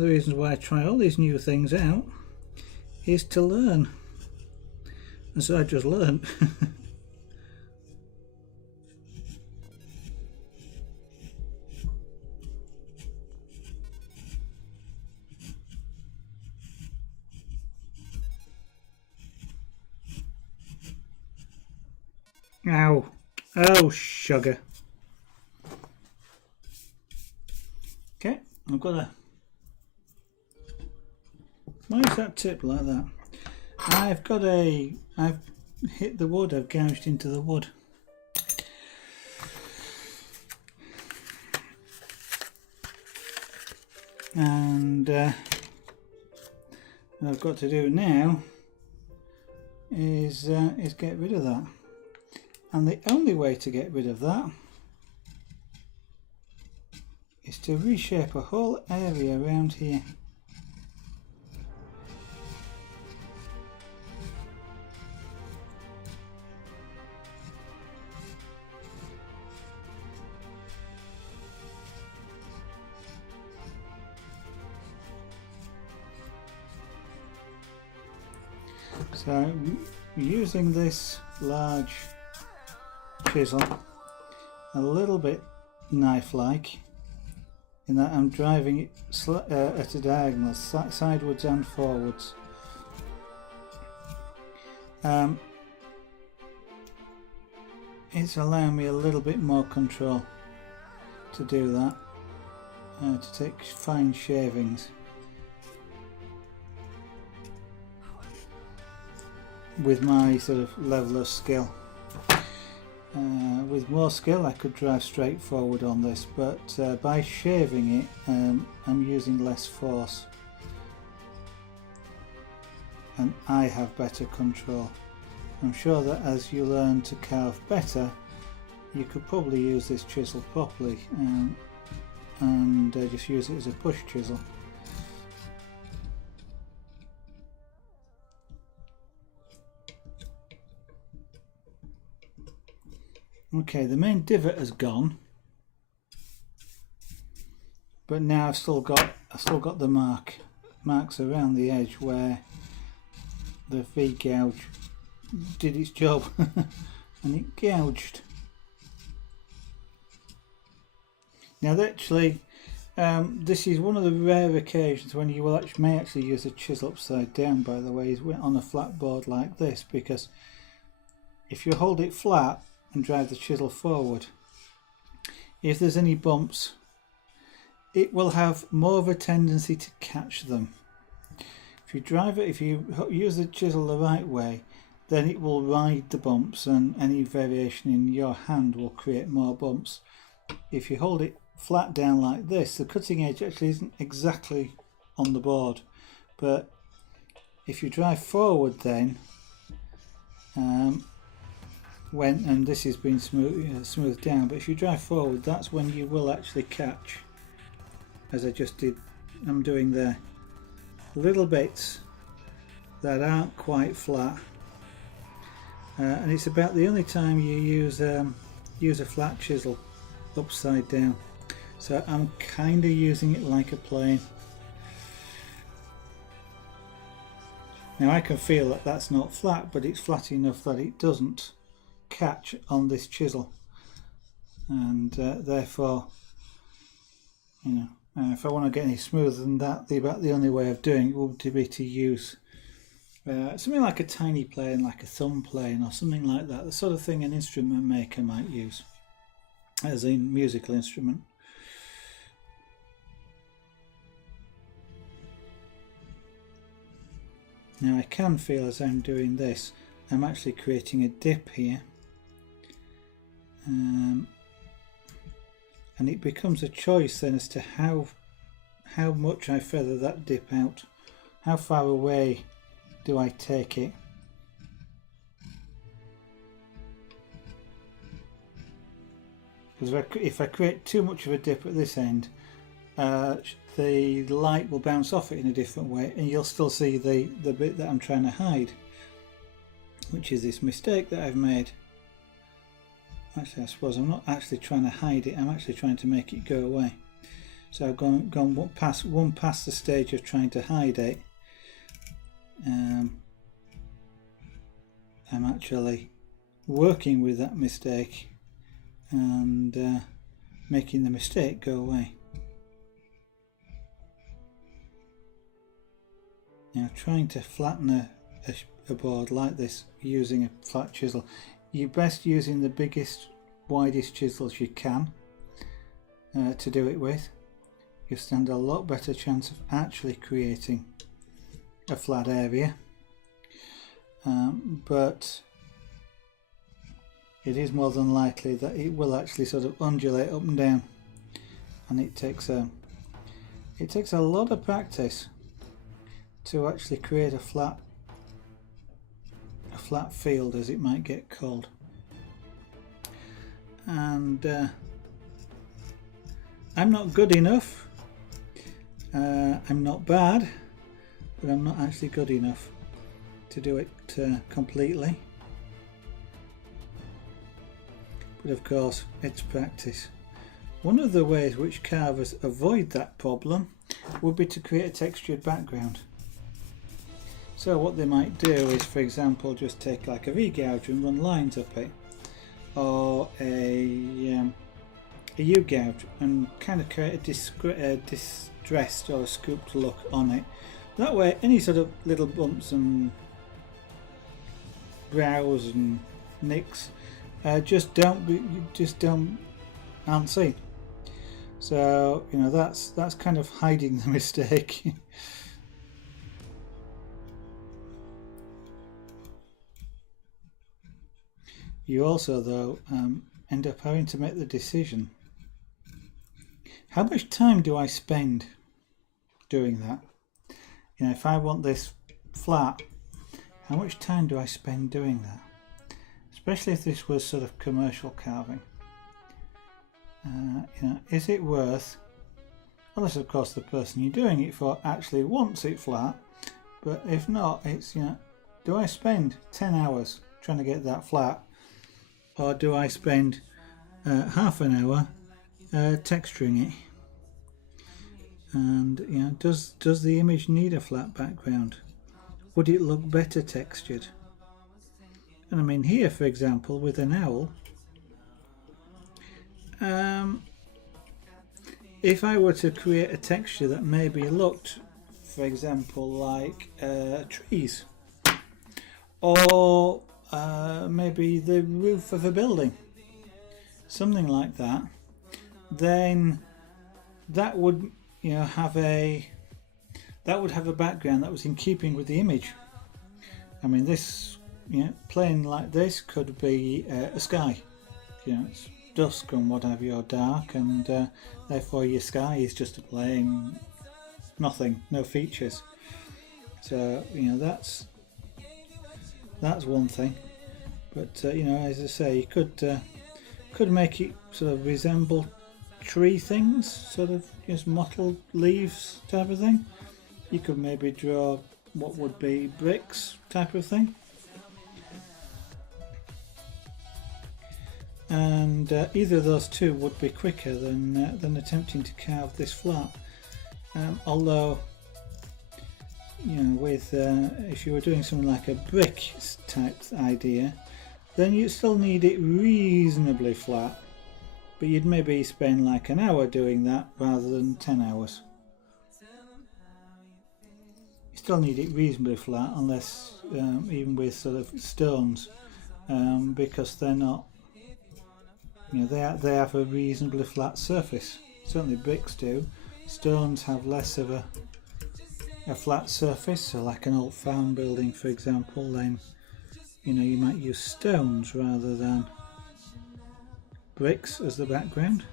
the reasons why I try all these new things out is to learn. And so I just learned. Ow. Oh, sugar. Okay, I've got a... Why is that tip like that? I've hit the wood, I've gouged into the wood. And what I've got to do now is get rid of that. And the only way to get rid of that is to reshape a whole area around here. So using this large chisel, a little bit knife-like, in that I'm driving it at a diagonal, sidewards and forwards. It's allowing me a little bit more control to do that, to take fine shavings. With my sort of level of skill. With more skill I could drive straight forward on this, but by shaving it I'm using less force and I have better control. I'm sure that as you learn to carve better you could probably use this chisel properly and just use it as a push chisel. Okay, the main divot has gone, but now I've still got the marks around the edge where the V gouge did its job and it gouged. Now actually, this is one of the rare occasions when you may actually use a chisel upside down, by the way, is on a flat board like this, because if you hold it flat and drive the chisel forward, if there's any bumps it will have more of a tendency to catch them. If you use the chisel the right way, then it will ride the bumps and any variation in your hand will create more bumps. If you hold it flat down like this, the cutting edge actually isn't exactly on the board, but if you drive forward then when, and this has been smoothed down, but if you drive forward, that's when you will actually catch, as I just did, I'm doing there, little bits that aren't quite flat, and it's about the only time you use a flat chisel upside down. So I'm kind of using it like a plane. Now I can feel that that's not flat, but it's flat enough that it doesn't catch on this chisel, and therefore, you know, if I want to get any smoother than that, about the only way of doing it would be to use something like a tiny plane, like a thumb plane or something like that, the sort of thing an instrument maker might use, as a musical instrument. Now I can feel as I'm doing this, I'm actually creating a dip here, and it becomes a choice then as to how much I feather that dip out, how far away do I take it. Because if I create too much of a dip at this end, the light will bounce off it in a different way, and you'll still see the bit that I'm trying to hide, which is this mistake that I've made. Actually, I suppose I'm not actually trying to hide it, I'm actually trying to make it go away. So I've gone past the stage of trying to hide it. I'm actually working with that mistake and making the mistake go away. Now, trying to flatten a board like this using a flat chisel, you're best using the biggest, widest chisels you can to do it with. You stand a lot better chance of actually creating a flat area, but it is more than likely that it will actually sort of undulate up and down, and it takes a lot of practice to actually create a flat field, as it might get called. And I'm not good enough, I'm not bad, but I'm not actually good enough to do it completely. But of course, it's practice. One of the ways which carvers avoid that problem would be to create a textured background. So what they might do is, for example, just take like a V-gouge and run lines up it, or a U-gouge, and kind of create a distressed or a scooped look on it. That way, any sort of little bumps and brows and nicks aren't seen. So you know that's kind of hiding the mistake. You also, though, end up having to make the decision: how much time do I spend doing that? You know, if I want this flat, how much time do I spend doing that? Especially if this was sort of commercial carving. You know, is it worth, unless of course the person you're doing it for actually wants it flat, but if not, it's, you know, do I spend 10 hours trying to get that flat, or do I spend half an hour texturing it? And you know, does the image need a flat background? Would it look better textured? And I mean, here for example, with an owl, if I were to create a texture that maybe looked, for example, like trees, or maybe the roof of a building, something like that, then that would, you know, have a background that was in keeping with the image. I mean, this, you know, plane like this could be a sky. You know, it's dusk and what have you, or dark, and therefore your sky is just a plain nothing, no features. So you know, that's one thing. But you know, as I say, you could make it sort of resemble tree things, sort of just mottled leaves type of thing. You could maybe draw what would be bricks type of thing. And either of those two would be quicker than attempting to carve this flat. Although, you know, with if you were doing something like a brick type idea, then you still need it reasonably flat, but you'd maybe spend like an hour doing that rather than 10 hours. You still need it reasonably flat, unless even with sort of stones, because they're not, you know, they have a reasonably flat surface. Certainly bricks do. Stones have less of a flat surface. So like an old farm building, for example, then you know you might use stones rather than bricks as the background.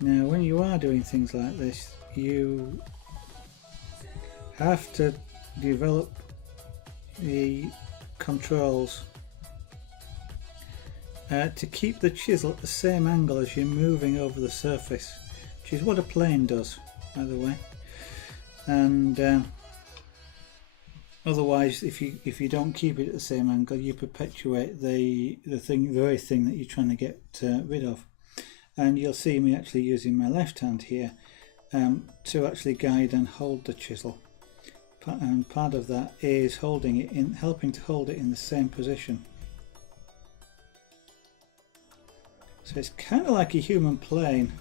Now when you are doing things like this, you have to develop the controls to keep the chisel at the same angle as you're moving over the surface, which is what a plane does, by the way. And otherwise, if you don't keep it at the same angle, you perpetuate the very thing that you're trying to get rid of. And you'll see me actually using my left hand here to actually guide and hold the chisel. And part of that is helping to hold it in the same position. So it's kind of like a human plane.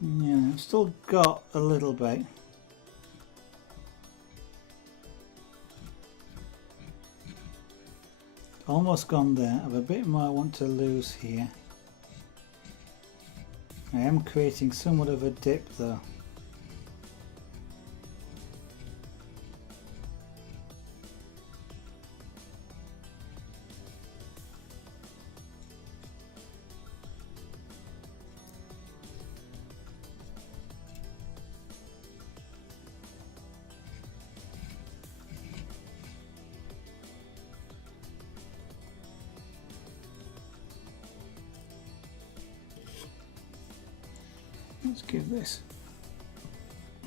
Yeah, I've still got a little bit. Almost gone there. I have a bit more I want to lose here. I am creating somewhat of a dip though. Let's give this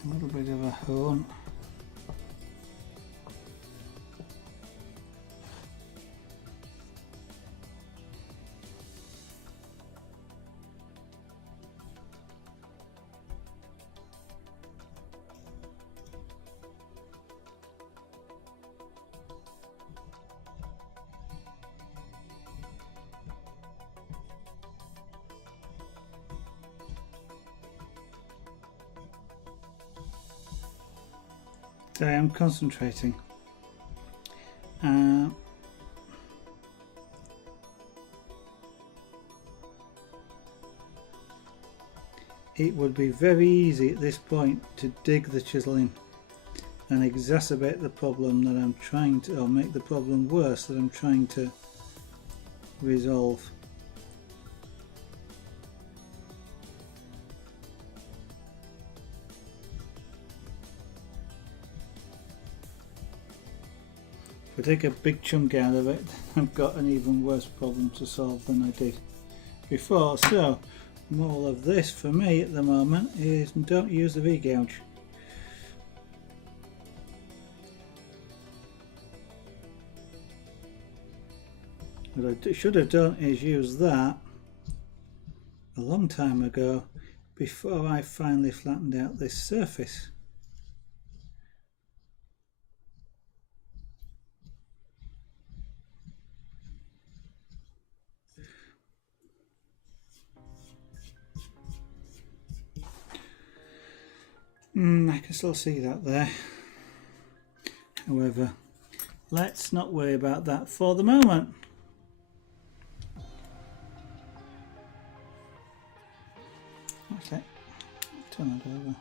a little bit of a hone. So I am concentrating. It would be very easy at this point to dig the chisel in and exacerbate the problem that I'm trying to, or make the problem worse that I'm trying to resolve. If I take a big chunk out of it, I've got an even worse problem to solve than I did before. So, the moral of this for me at the moment is don't use the V-gouge. What I should have done is use that a long time ago before I finally flattened out this surface. I can still see that there. However, let's not worry about that for the moment. Okay, turn that over.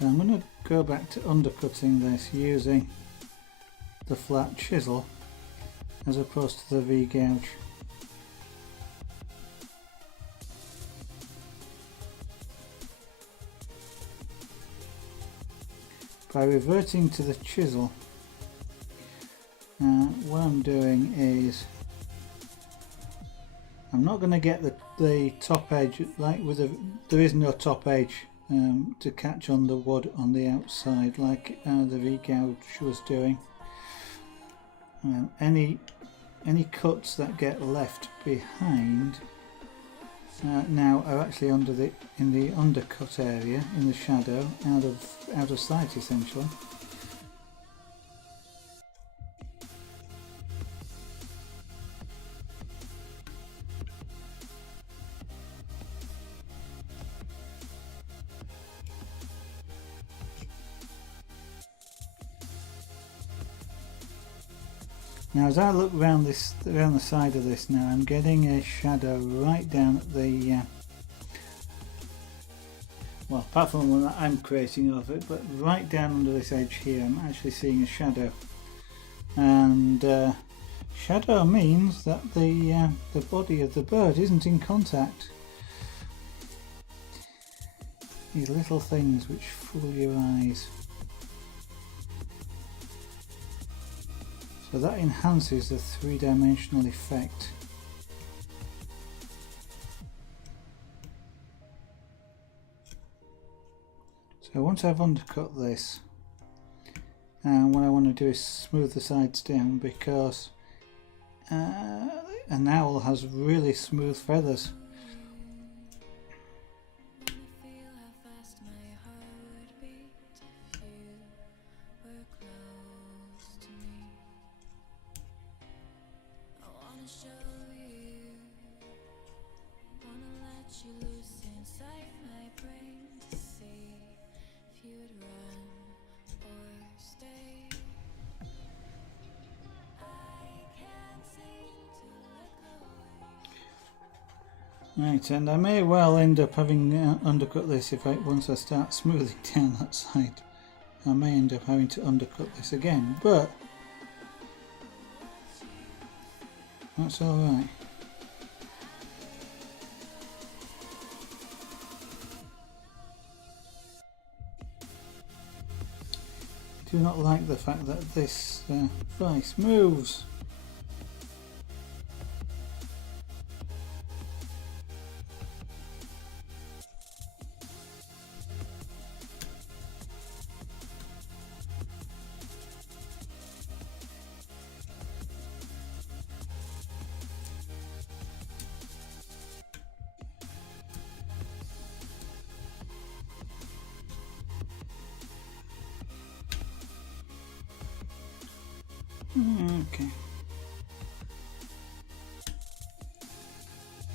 So I'm going to go back to undercutting this using the flat chisel as opposed to the V-gouge. By reverting to the chisel, what I'm doing is I'm not going to get the top edge, like with there is no top edge to catch on the wood on the outside like the V-gouge was doing. Any cuts that get left behind now are actually in the undercut area, in the shadow, out of sight essentially. Now as I look around the side of this now, I'm getting a shadow right down at the, well, apart from the one that I'm creating of it, but right down under this edge here I'm actually seeing a shadow. And shadow means that the body of the bird isn't in contact. These little things which fool your eyes. So that enhances the three-dimensional effect. So once I've undercut this, what I want to do is smooth the sides down, because an owl has really smooth feathers. Right, and I may well end up having undercut this once I start smoothing down that side. I may end up having to undercut this again, but that's alright. I do not like the fact that this vice moves. Okay.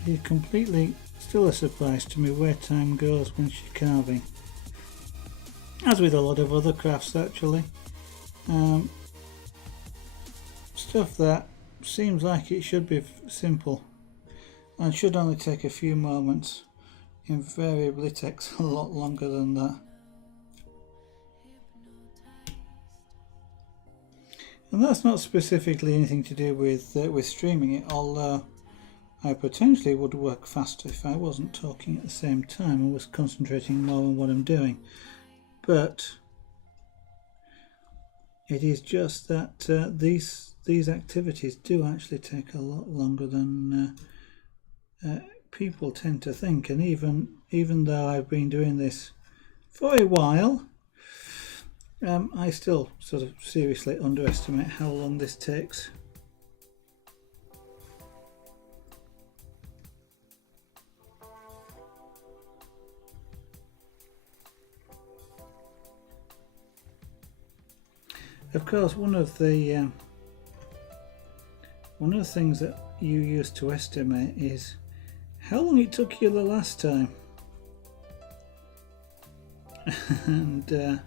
It's completely still a surprise to me where time goes when she's carving. As with a lot of other crafts actually. Stuff that seems like it should be simple and should only take a few moments, invariably takes a lot longer than that. And that's not specifically anything to do with streaming it, although I potentially would work faster if I wasn't talking at the same time and was concentrating more on what I'm doing. But it is just that these activities do actually take a lot longer than people tend to think. And even though I've been doing this for a while, I still sort of seriously underestimate how long this takes. Of course, one of the things that you use to estimate is how long it took you the last time. And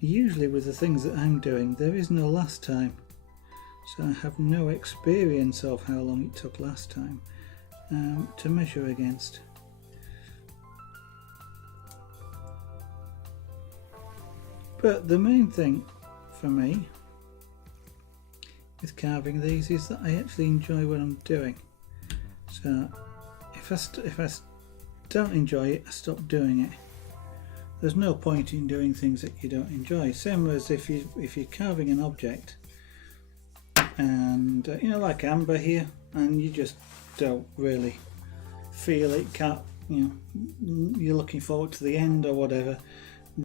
usually with the things that I'm doing, there is no last time, so I have no experience of how long it took last time to measure against. But the main thing for me with carving these is that I actually enjoy what I'm doing. So if I don't enjoy it, I stop doing it. There's no point in doing things that you don't enjoy. Same as if you're carving an object, and you know, like amber here, and you just don't really feel it, can't, you know, you're looking forward to the end or whatever,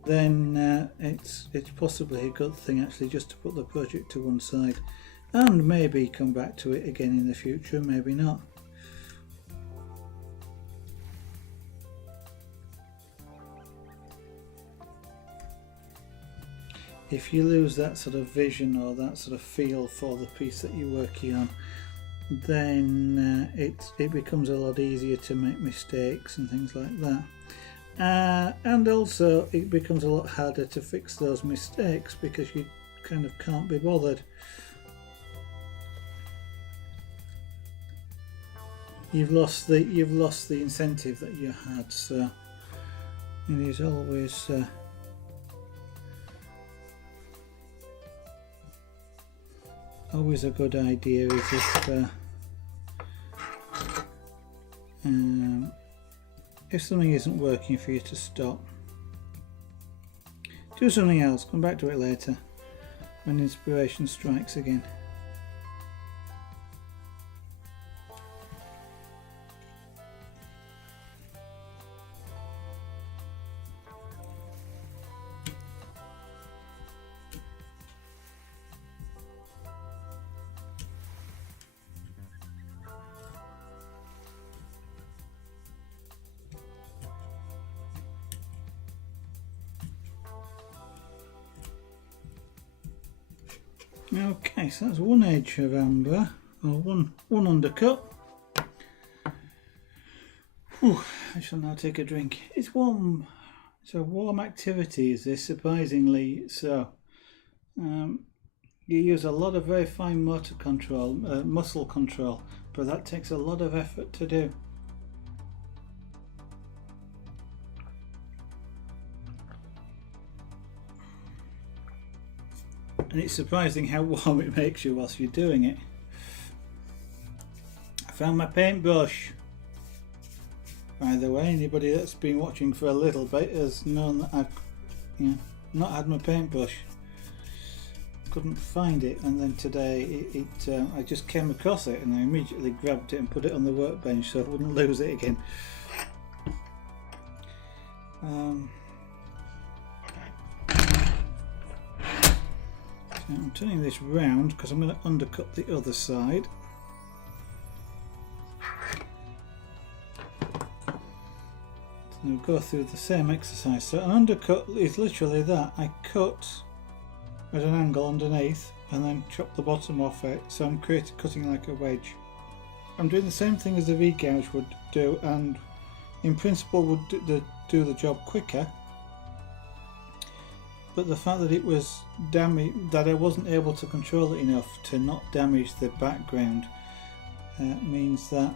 then it's possibly a good thing actually just to put the project to one side and maybe come back to it again in the future, maybe not. If you lose that sort of vision or that sort of feel for the piece that you're working on, then it becomes a lot easier to make mistakes and things like that. And also it becomes a lot harder to fix those mistakes because you kind of can't be bothered. You've lost the incentive that you had, so it is always a good idea is if something isn't working for you to stop. Do something else, come back to it later when inspiration strikes again. Okay, so that's one edge of amber, or one undercut. Whew, I shall now take a drink. It's warm. It's a warm activity, is this, surprisingly so. You use a lot of very fine motor control, muscle control, but that takes a lot of effort to do. And it's surprising how warm it makes you whilst you're doing it. I found my paintbrush. By the way, anybody that's been watching for a little bit has known that I've not had my paintbrush. Couldn't find it, and then today I just came across it and I immediately grabbed it and put it on the workbench so I wouldn't lose it again. I'm turning this round because I'm going to undercut the other side. So we'll go through the same exercise. So an undercut is literally that. I cut at an angle underneath and then chop the bottom off it, so I'm cutting like a wedge. I'm doing the same thing as the V-gouge would do, and in principle would do the job quicker. But the fact that it was damaged, that I wasn't able to control it enough to not damage the background, means that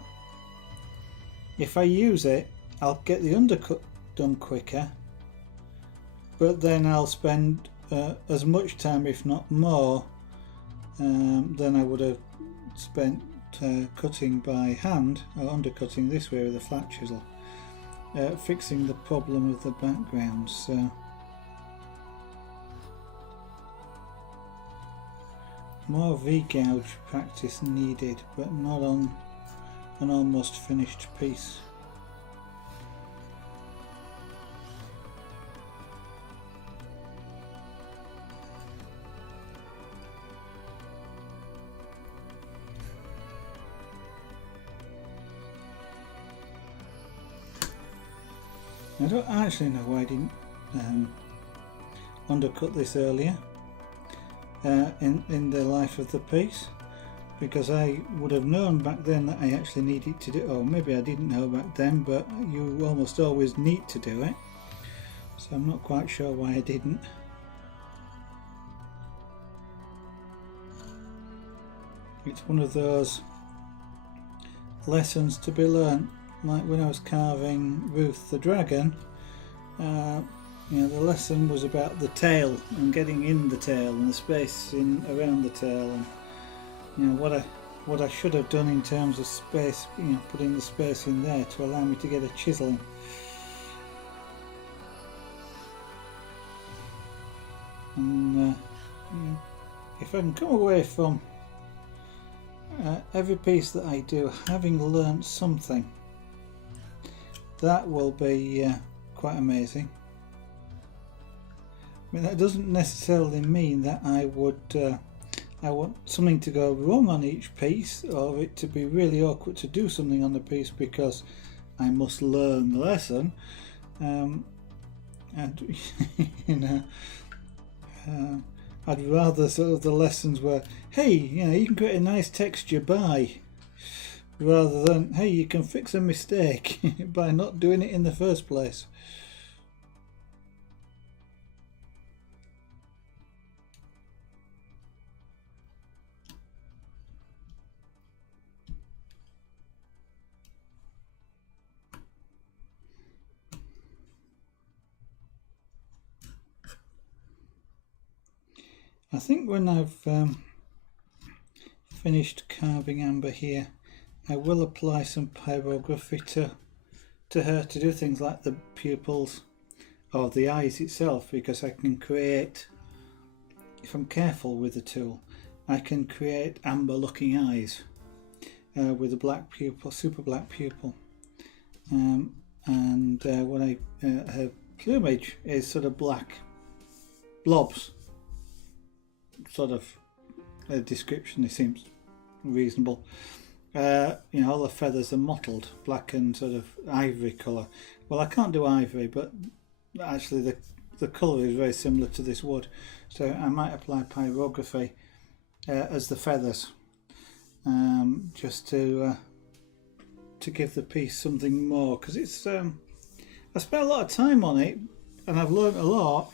if I use it, I'll get the undercut done quicker, but then I'll spend as much time, if not more, than I would have spent cutting by hand, or undercutting this way with a flat chisel, fixing the problem of the background. So more V-gouge practice needed, but not on an almost finished piece. I don't actually know why I didn't undercut this earlier in the life of the piece, because I would have known back then that I actually needed to do, or maybe I didn't know back then, but you almost always need to do it, so I'm not quite sure why I didn't. It's one of those lessons to be learnt, like when I was carving Ruth the Dragon. the lesson was about the tail and getting in the tail and the space in around the tail, and what I should have done in terms of space, putting the space in there to allow me to get a chisel in. And if I can come away from every piece that I do having learnt something, that will be quite amazing. I mean, that doesn't necessarily mean that I want something to go wrong on each piece, or it to be really awkward to do something on the piece because I must learn the lesson. And I'd rather sort of the lessons were, hey, you can create a nice texture by, rather than, hey, you can fix a mistake by not doing it in the first place. I think when I've finished carving amber here, I will apply some pyrography to her to do things like the pupils or the eyes itself, because I can create, if I'm careful with the tool, I can create amber looking eyes with a black pupil, super black pupil, and when her plumage is sort of black blobs. Sort of a description, it seems reasonable. All the feathers are mottled black and sort of ivory colour. Well, I can't do ivory, but actually the colour is very similar to this wood, so I might apply pyrography as the feathers, just to give the piece something more, because it's I spent a lot of time on it and I've learned a lot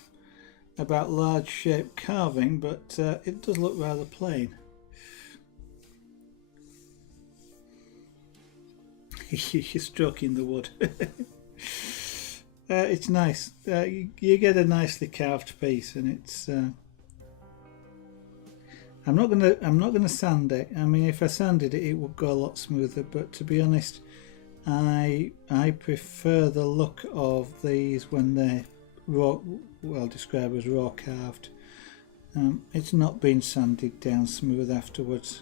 about large shape carving, but it does look rather plain. You're stroking the wood. It's nice. You get a nicely carved piece, and it's. I'm not gonna sand it. I mean, if I sanded it, it would go a lot smoother. But to be honest, I prefer the look of these when they're raw, well described as raw carved. It's not been sanded down smooth afterwards.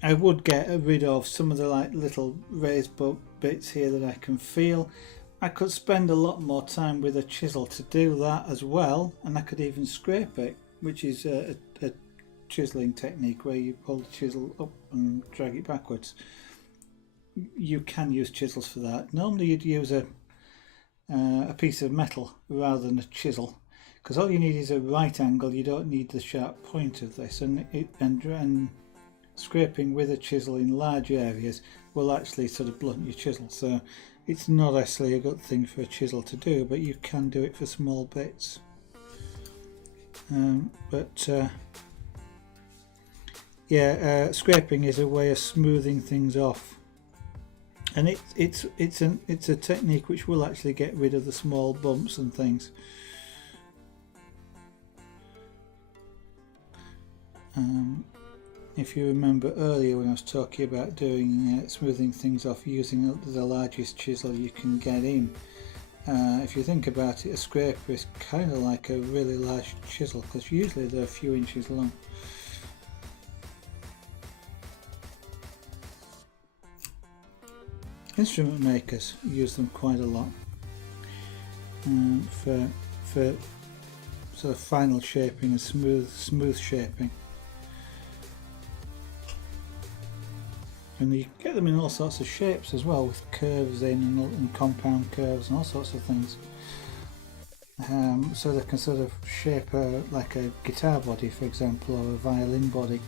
I would get rid of some of the little raised bits here that I can feel. I could spend a lot more time with a chisel to do that as well, and I could even scrape it, which is a chiseling technique where you pull the chisel up and drag it backwards. You can use chisels for that. Normally you'd use a piece of metal rather than a chisel, because all you need is a right angle. You don't need the sharp point of this, and scraping with a chisel in large areas will actually sort of blunt your chisel. So it's not actually a good thing for a chisel to do, but you can do it for small bits. Scraping is a way of smoothing things off, and it's a technique which will actually get rid of the small bumps and things. If you remember earlier when I was talking about doing smoothing things off using the largest chisel you can get in, if you think about it, a scraper is kind of like a really large chisel, because usually they're a few inches long. Instrument makers use them quite a lot for sort of final shaping and smooth shaping. And you get them in all sorts of shapes as well, with curves in and compound curves and all sorts of things. So they can sort of shape like a guitar body, for example, or a violin body.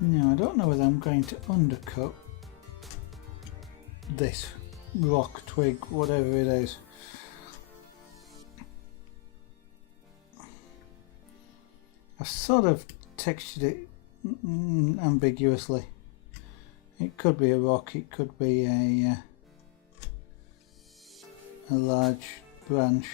Now I don't know whether I'm going to undercut this rock, twig, whatever it is. I've sort of textured it ambiguously. It could be a rock, it could be a large branch.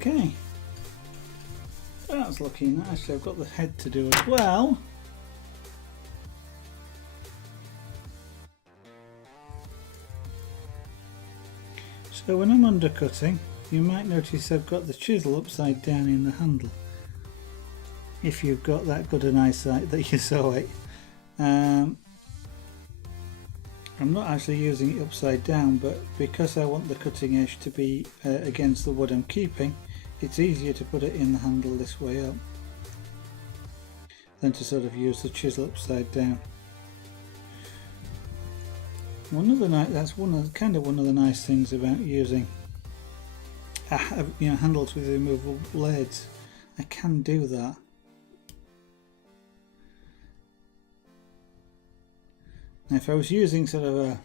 Okay, that's looking nice. I've got the head to do as well. So when I'm undercutting, you might notice I've got the chisel upside down in the handle. If you've got that good an eyesight that you saw it. I'm not actually using it upside down, but because I want the cutting edge to be against the wood I'm keeping, it's easier to put it in the handle this way up than to sort of use the chisel upside down. That's one of the nice things about using handles with removable blades. I can do that. Now, if I was using sort of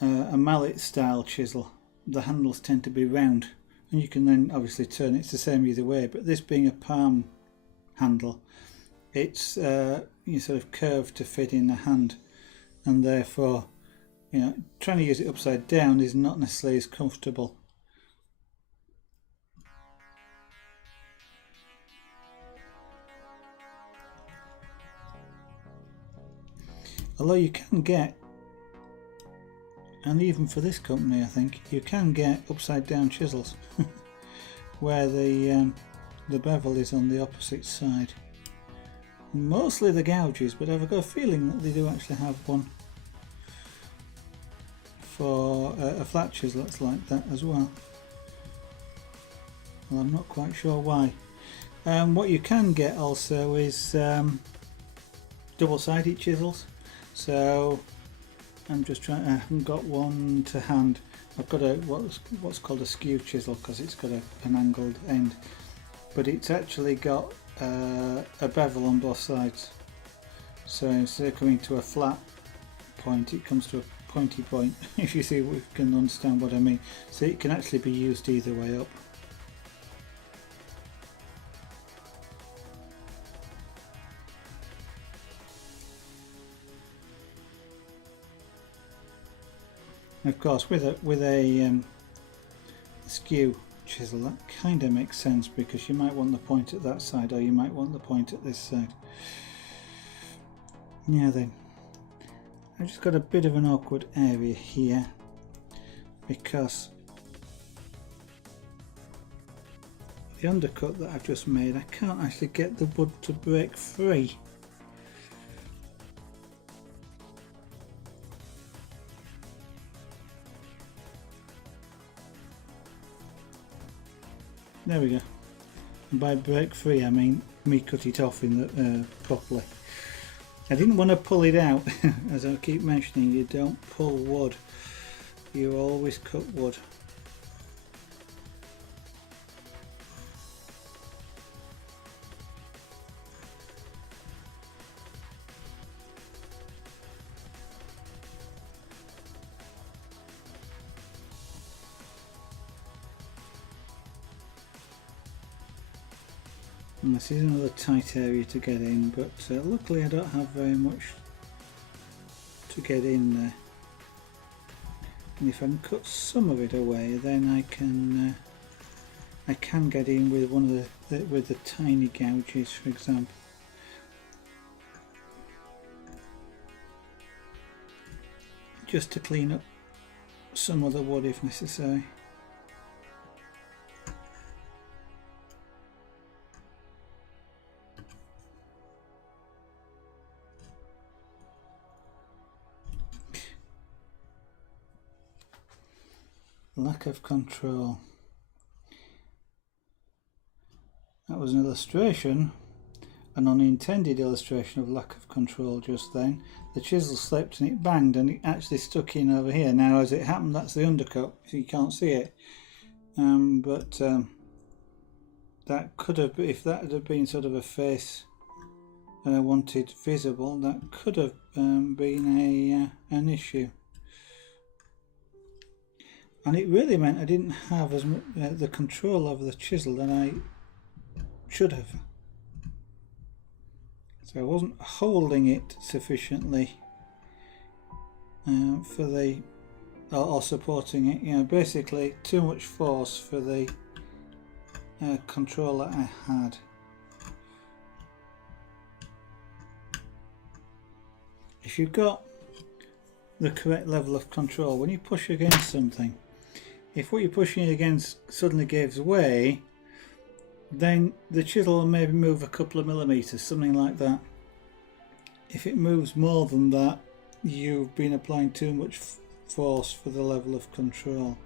a mallet style chisel, the handles tend to be round, and you can then obviously turn it. It's the same either way, but this being a palm handle, it's sort of curved to fit in the hand, and therefore trying to use it upside down is not necessarily as comfortable. Although you can get, and even for this company I think, you can get upside down chisels where the bevel is on the opposite side. Mostly the gouges, but I've got a feeling that they do actually have one for a flat chisel that's like that as well. Well, I'm not quite sure why. What you can get also is double-sided chisels. So I'm just trying. I haven't got one to hand. I've got what's called a skew chisel because it's got an angled end, but it's actually got a bevel on both sides. So instead of coming to a flat point, it comes to a pointy point. If you can understand what I mean. So it can actually be used either way up. Of course, with a skew chisel, that kind of makes sense because you might want the point at that side, or you might want the point at this side. Yeah, then I've just got a bit of an awkward area here because the undercut that I've just made, I can't actually get the wood to break free. There we go. And by break free I mean me cut it off in the properly. I didn't want to pull it out. As I keep mentioning, you don't pull wood, you always cut wood. And this is another tight area to get in, but luckily I don't have very much to get in there. And if I can cut some of it away, then I can get in with one of the tiny gouges, for example. Just to clean up some of the wood if necessary. Lack of control. That was an illustration, an unintended illustration of lack of control just then. The chisel slipped and it banged and it actually stuck in over here. Now as it happened, that's the undercut, so you can't see it. That could have, if that had been sort of a face wanted visible, that could have been an issue. And it really meant I didn't have as much the control over the chisel that I should have. So I wasn't holding it sufficiently for the, or supporting it. You know, basically too much force for the control that I had. If you've got the correct level of control, when you push against something, if what you're pushing against suddenly gives way, then the chisel will maybe move a couple of millimeters, something like that. If it moves more than that, you've been applying too much force for the level of control.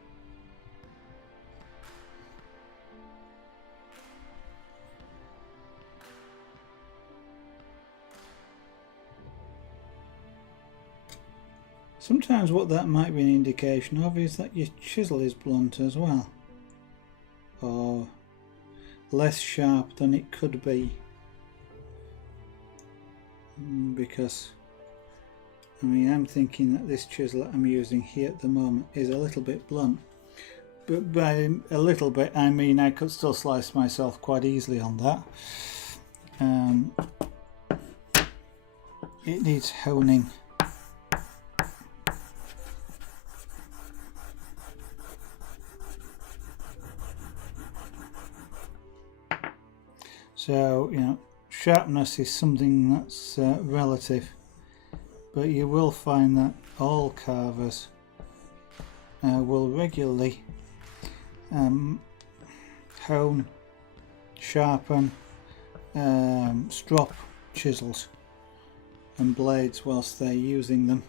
Sometimes what that might be an indication of is that your chisel is blunt as well, or less sharp than it could be, because I mean, I'm thinking that this chisel that I'm using here at the moment is a little bit blunt, but by a little bit I mean I could still slice myself quite easily on that. It needs honing. So, you know, sharpness is something that's relative, but you will find that all carvers will regularly hone, sharpen, strop chisels and blades whilst they're using them.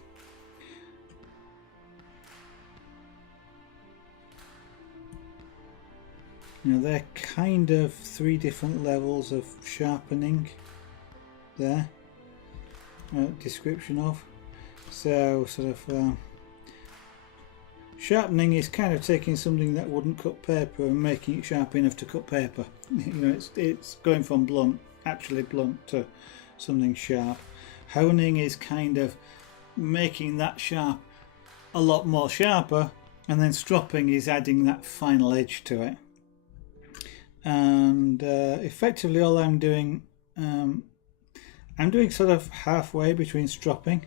You know, they're kind of three different levels of sharpening there, description of. So sort of sharpening is kind of taking something that wouldn't cut paper and making it sharp enough to cut paper. You know, it's going from blunt, actually blunt, to something sharp. Honing is kind of making that sharp a lot more sharper, and then stropping is adding that final edge to it. And effectively all I'm doing sort of halfway between stropping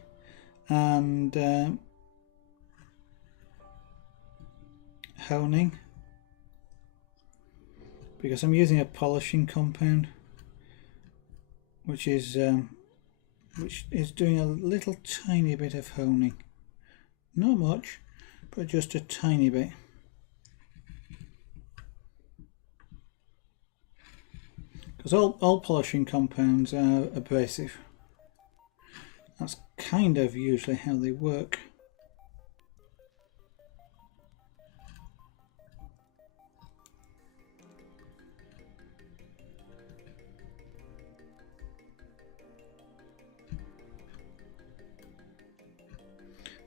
and honing, because I'm using a polishing compound which is doing a little tiny bit of honing, not much, but just a tiny bit. Because all polishing compounds are abrasive. That's kind of usually how they work.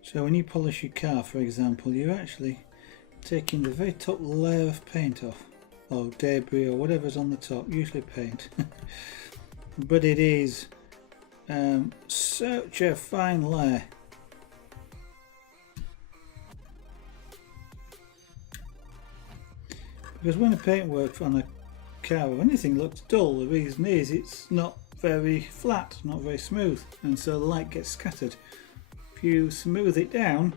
So when you polish your car, for example, you're actually taking the very top layer of paint off, or debris, or whatever's on the top, usually paint. But it is such a fine layer. Because when the paintwork on a car or anything looks dull, the reason is it's not very flat, not very smooth, and so the light gets scattered. If you smooth it down,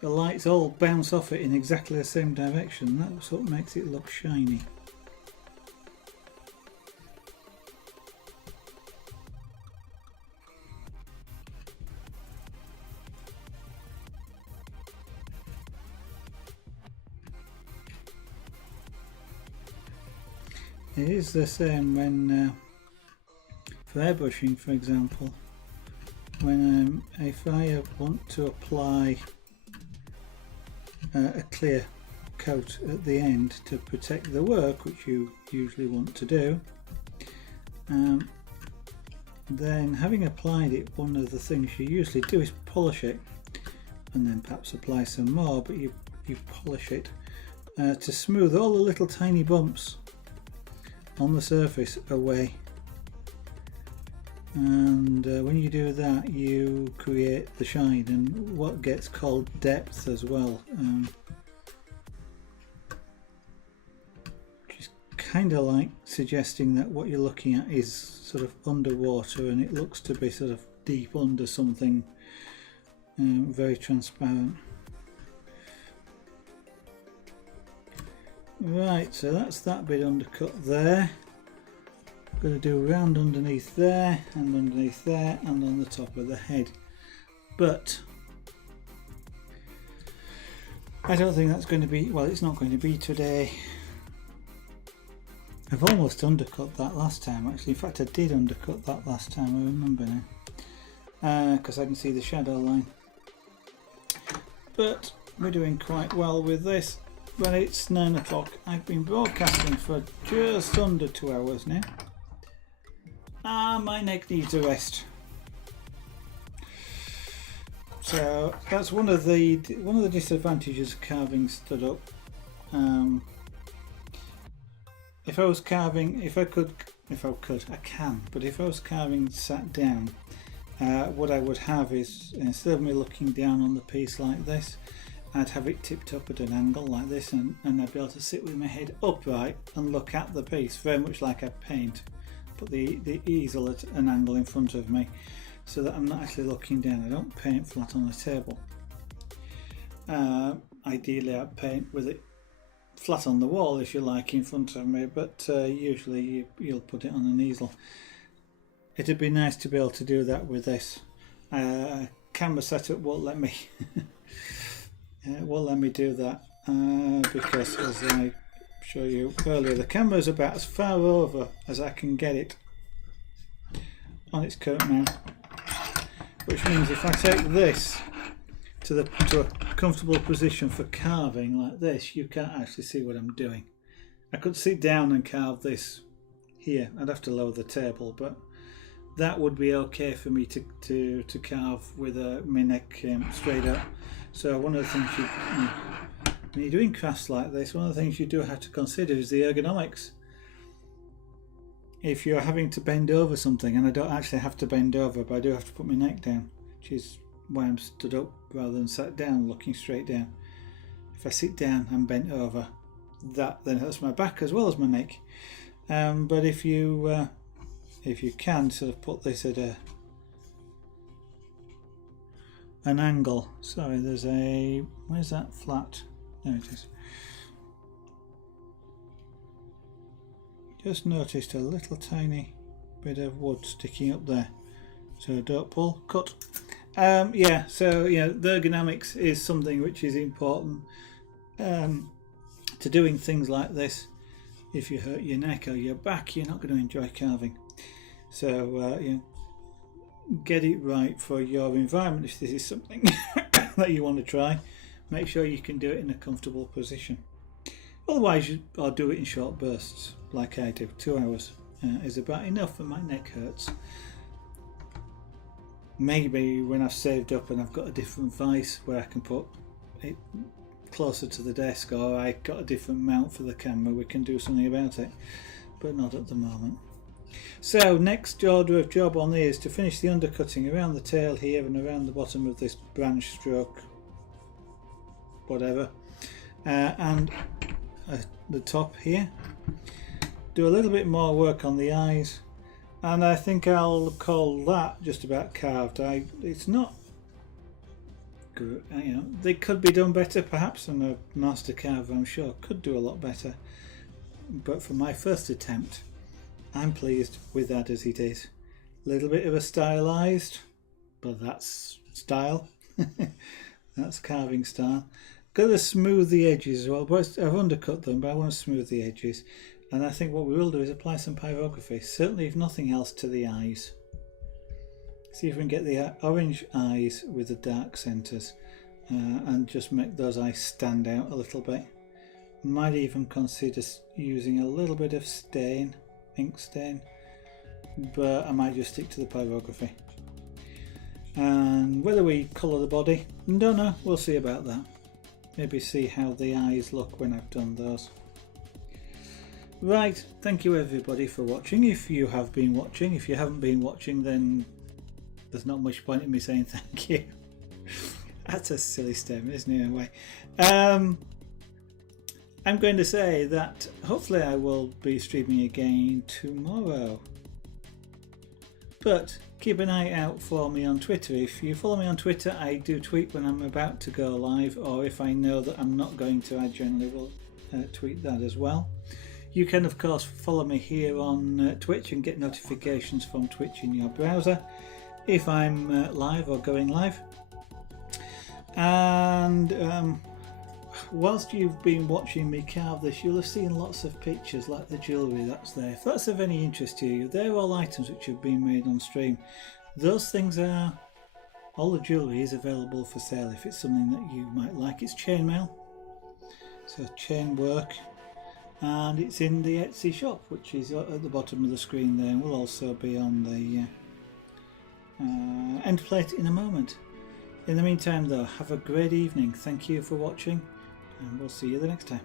the lights all bounce off it in exactly the same direction. That's what makes it look shiny. It is the same when for airbrushing, for example, when if I want to apply a clear coat at the end to protect the work, which you usually want to do. Then having applied it, one of the things you usually do is polish it, and then perhaps apply some more, but you polish it to smooth all the little tiny bumps on the surface away. And when you do that, you create the shine and what gets called depth as well, which is kind of like suggesting that what you're looking at is sort of underwater and it looks to be sort of deep under something very transparent. Right, so that's that bit undercut there. Going to do round underneath there and underneath there and on the top of the head, but I don't think that's going to be, well, it's not going to be today. I've almost undercut that last time actually. In fact, I did undercut that last time, I remember now, because I can see the shadow line. But we're doing quite well with this. Well, it's 9 o'clock. I've been broadcasting for just under 2 hours now. My neck needs a rest. So that's one of the disadvantages of carving stood up. If I was carving, I can. But if I was carving sat down, what I would have is, instead of me looking down on the piece like this, I'd have it tipped up at an angle like this, and I'd be able to sit with my head upright and look at the piece, very much like I paint. Put the easel at an angle in front of me so that I'm not actually looking down. I don't paint flat on a table. Ideally I'd paint with it flat on the wall, if you like, in front of me, but usually you'll put it on an easel. It'd be nice to be able to do that with this. Camera setup won't let me won't let me do that because, as I show you earlier, the camera is about as far over as I can get it on its current mount, which means if I take this to a comfortable position for carving like this, you can't actually see what I'm doing. I could sit down and carve this here. I'd have to lower the table, but that would be okay for me to carve with my neck straight up. So one of the things when you're doing crafts like this, one of the things you do have to consider is the ergonomics. If you're having to bend over something, and I don't actually have to bend over, but I do have to put my neck down, which is why I'm stood up rather than sat down looking straight down. If I sit down and bent over, that then hurts my back as well as my neck. But if you can sort of put this at an angle, sorry, where's that flat? There it is. Just noticed a little tiny bit of wood sticking up there, so don't pull, cut. Yeah, so the ergonomics is something which is important to doing things like this. If you hurt your neck or your back, you're not going to enjoy carving. So get it right for your environment. If this is something that you want to try, make sure you can do it in a comfortable position. Otherwise, I'll do it in short bursts like I do. 2 hours is about enough, and my neck hurts. Maybe when I've saved up and I've got a different vise where I can put it closer to the desk, or I got a different mount for the camera, we can do something about it, but not at the moment. So next order of job on here is to finish the undercutting around the tail here and around the bottom of this branch stroke whatever, and the top here. Do a little bit more work on the eyes, and I think I'll call that just about carved. It's not good, they could be done better perhaps, and a master carver I'm sure could do a lot better, but for my first attempt I'm pleased with that as it is. A little bit of a stylized, but that's style. That's carving style. Got to smooth the edges as well, but I've undercut them, but I want to smooth the edges. And I think what we will do is apply some pyrography, certainly if nothing else, to the eyes. See if we can get the orange eyes with the dark centres and just make those eyes stand out a little bit. Might even consider using a little bit of stain, ink stain, but I might just stick to the pyrography. And whether we colour the body, don't know, we'll see about that. Maybe see how the eyes look when I've done those. Right, thank you everybody for watching. If you have been watching, if you haven't been watching, then there's not much point in me saying thank you. That's a silly statement, isn't it, in a way? I'm going to say that hopefully I will be streaming again tomorrow. But keep an eye out for me on Twitter. If you follow me on Twitter, I do tweet when I'm about to go live, or if I know that I'm not going to, I generally will tweet that as well. You can of course follow me here on Twitch and get notifications from Twitch in your browser if I'm live or going live. And whilst you've been watching me carve this, you'll have seen lots of pictures like the jewellery that's there. If that's of any interest to you, they're all items which have been made on stream. Those things are, all the jewellery is available for sale if it's something that you might like. It's chainmail, so chain work, and it's in the Etsy shop, which is at the bottom of the screen there, and will also be on the end plate in a moment. In the meantime though, have a great evening. Thank you for watching, and we'll see you the next time.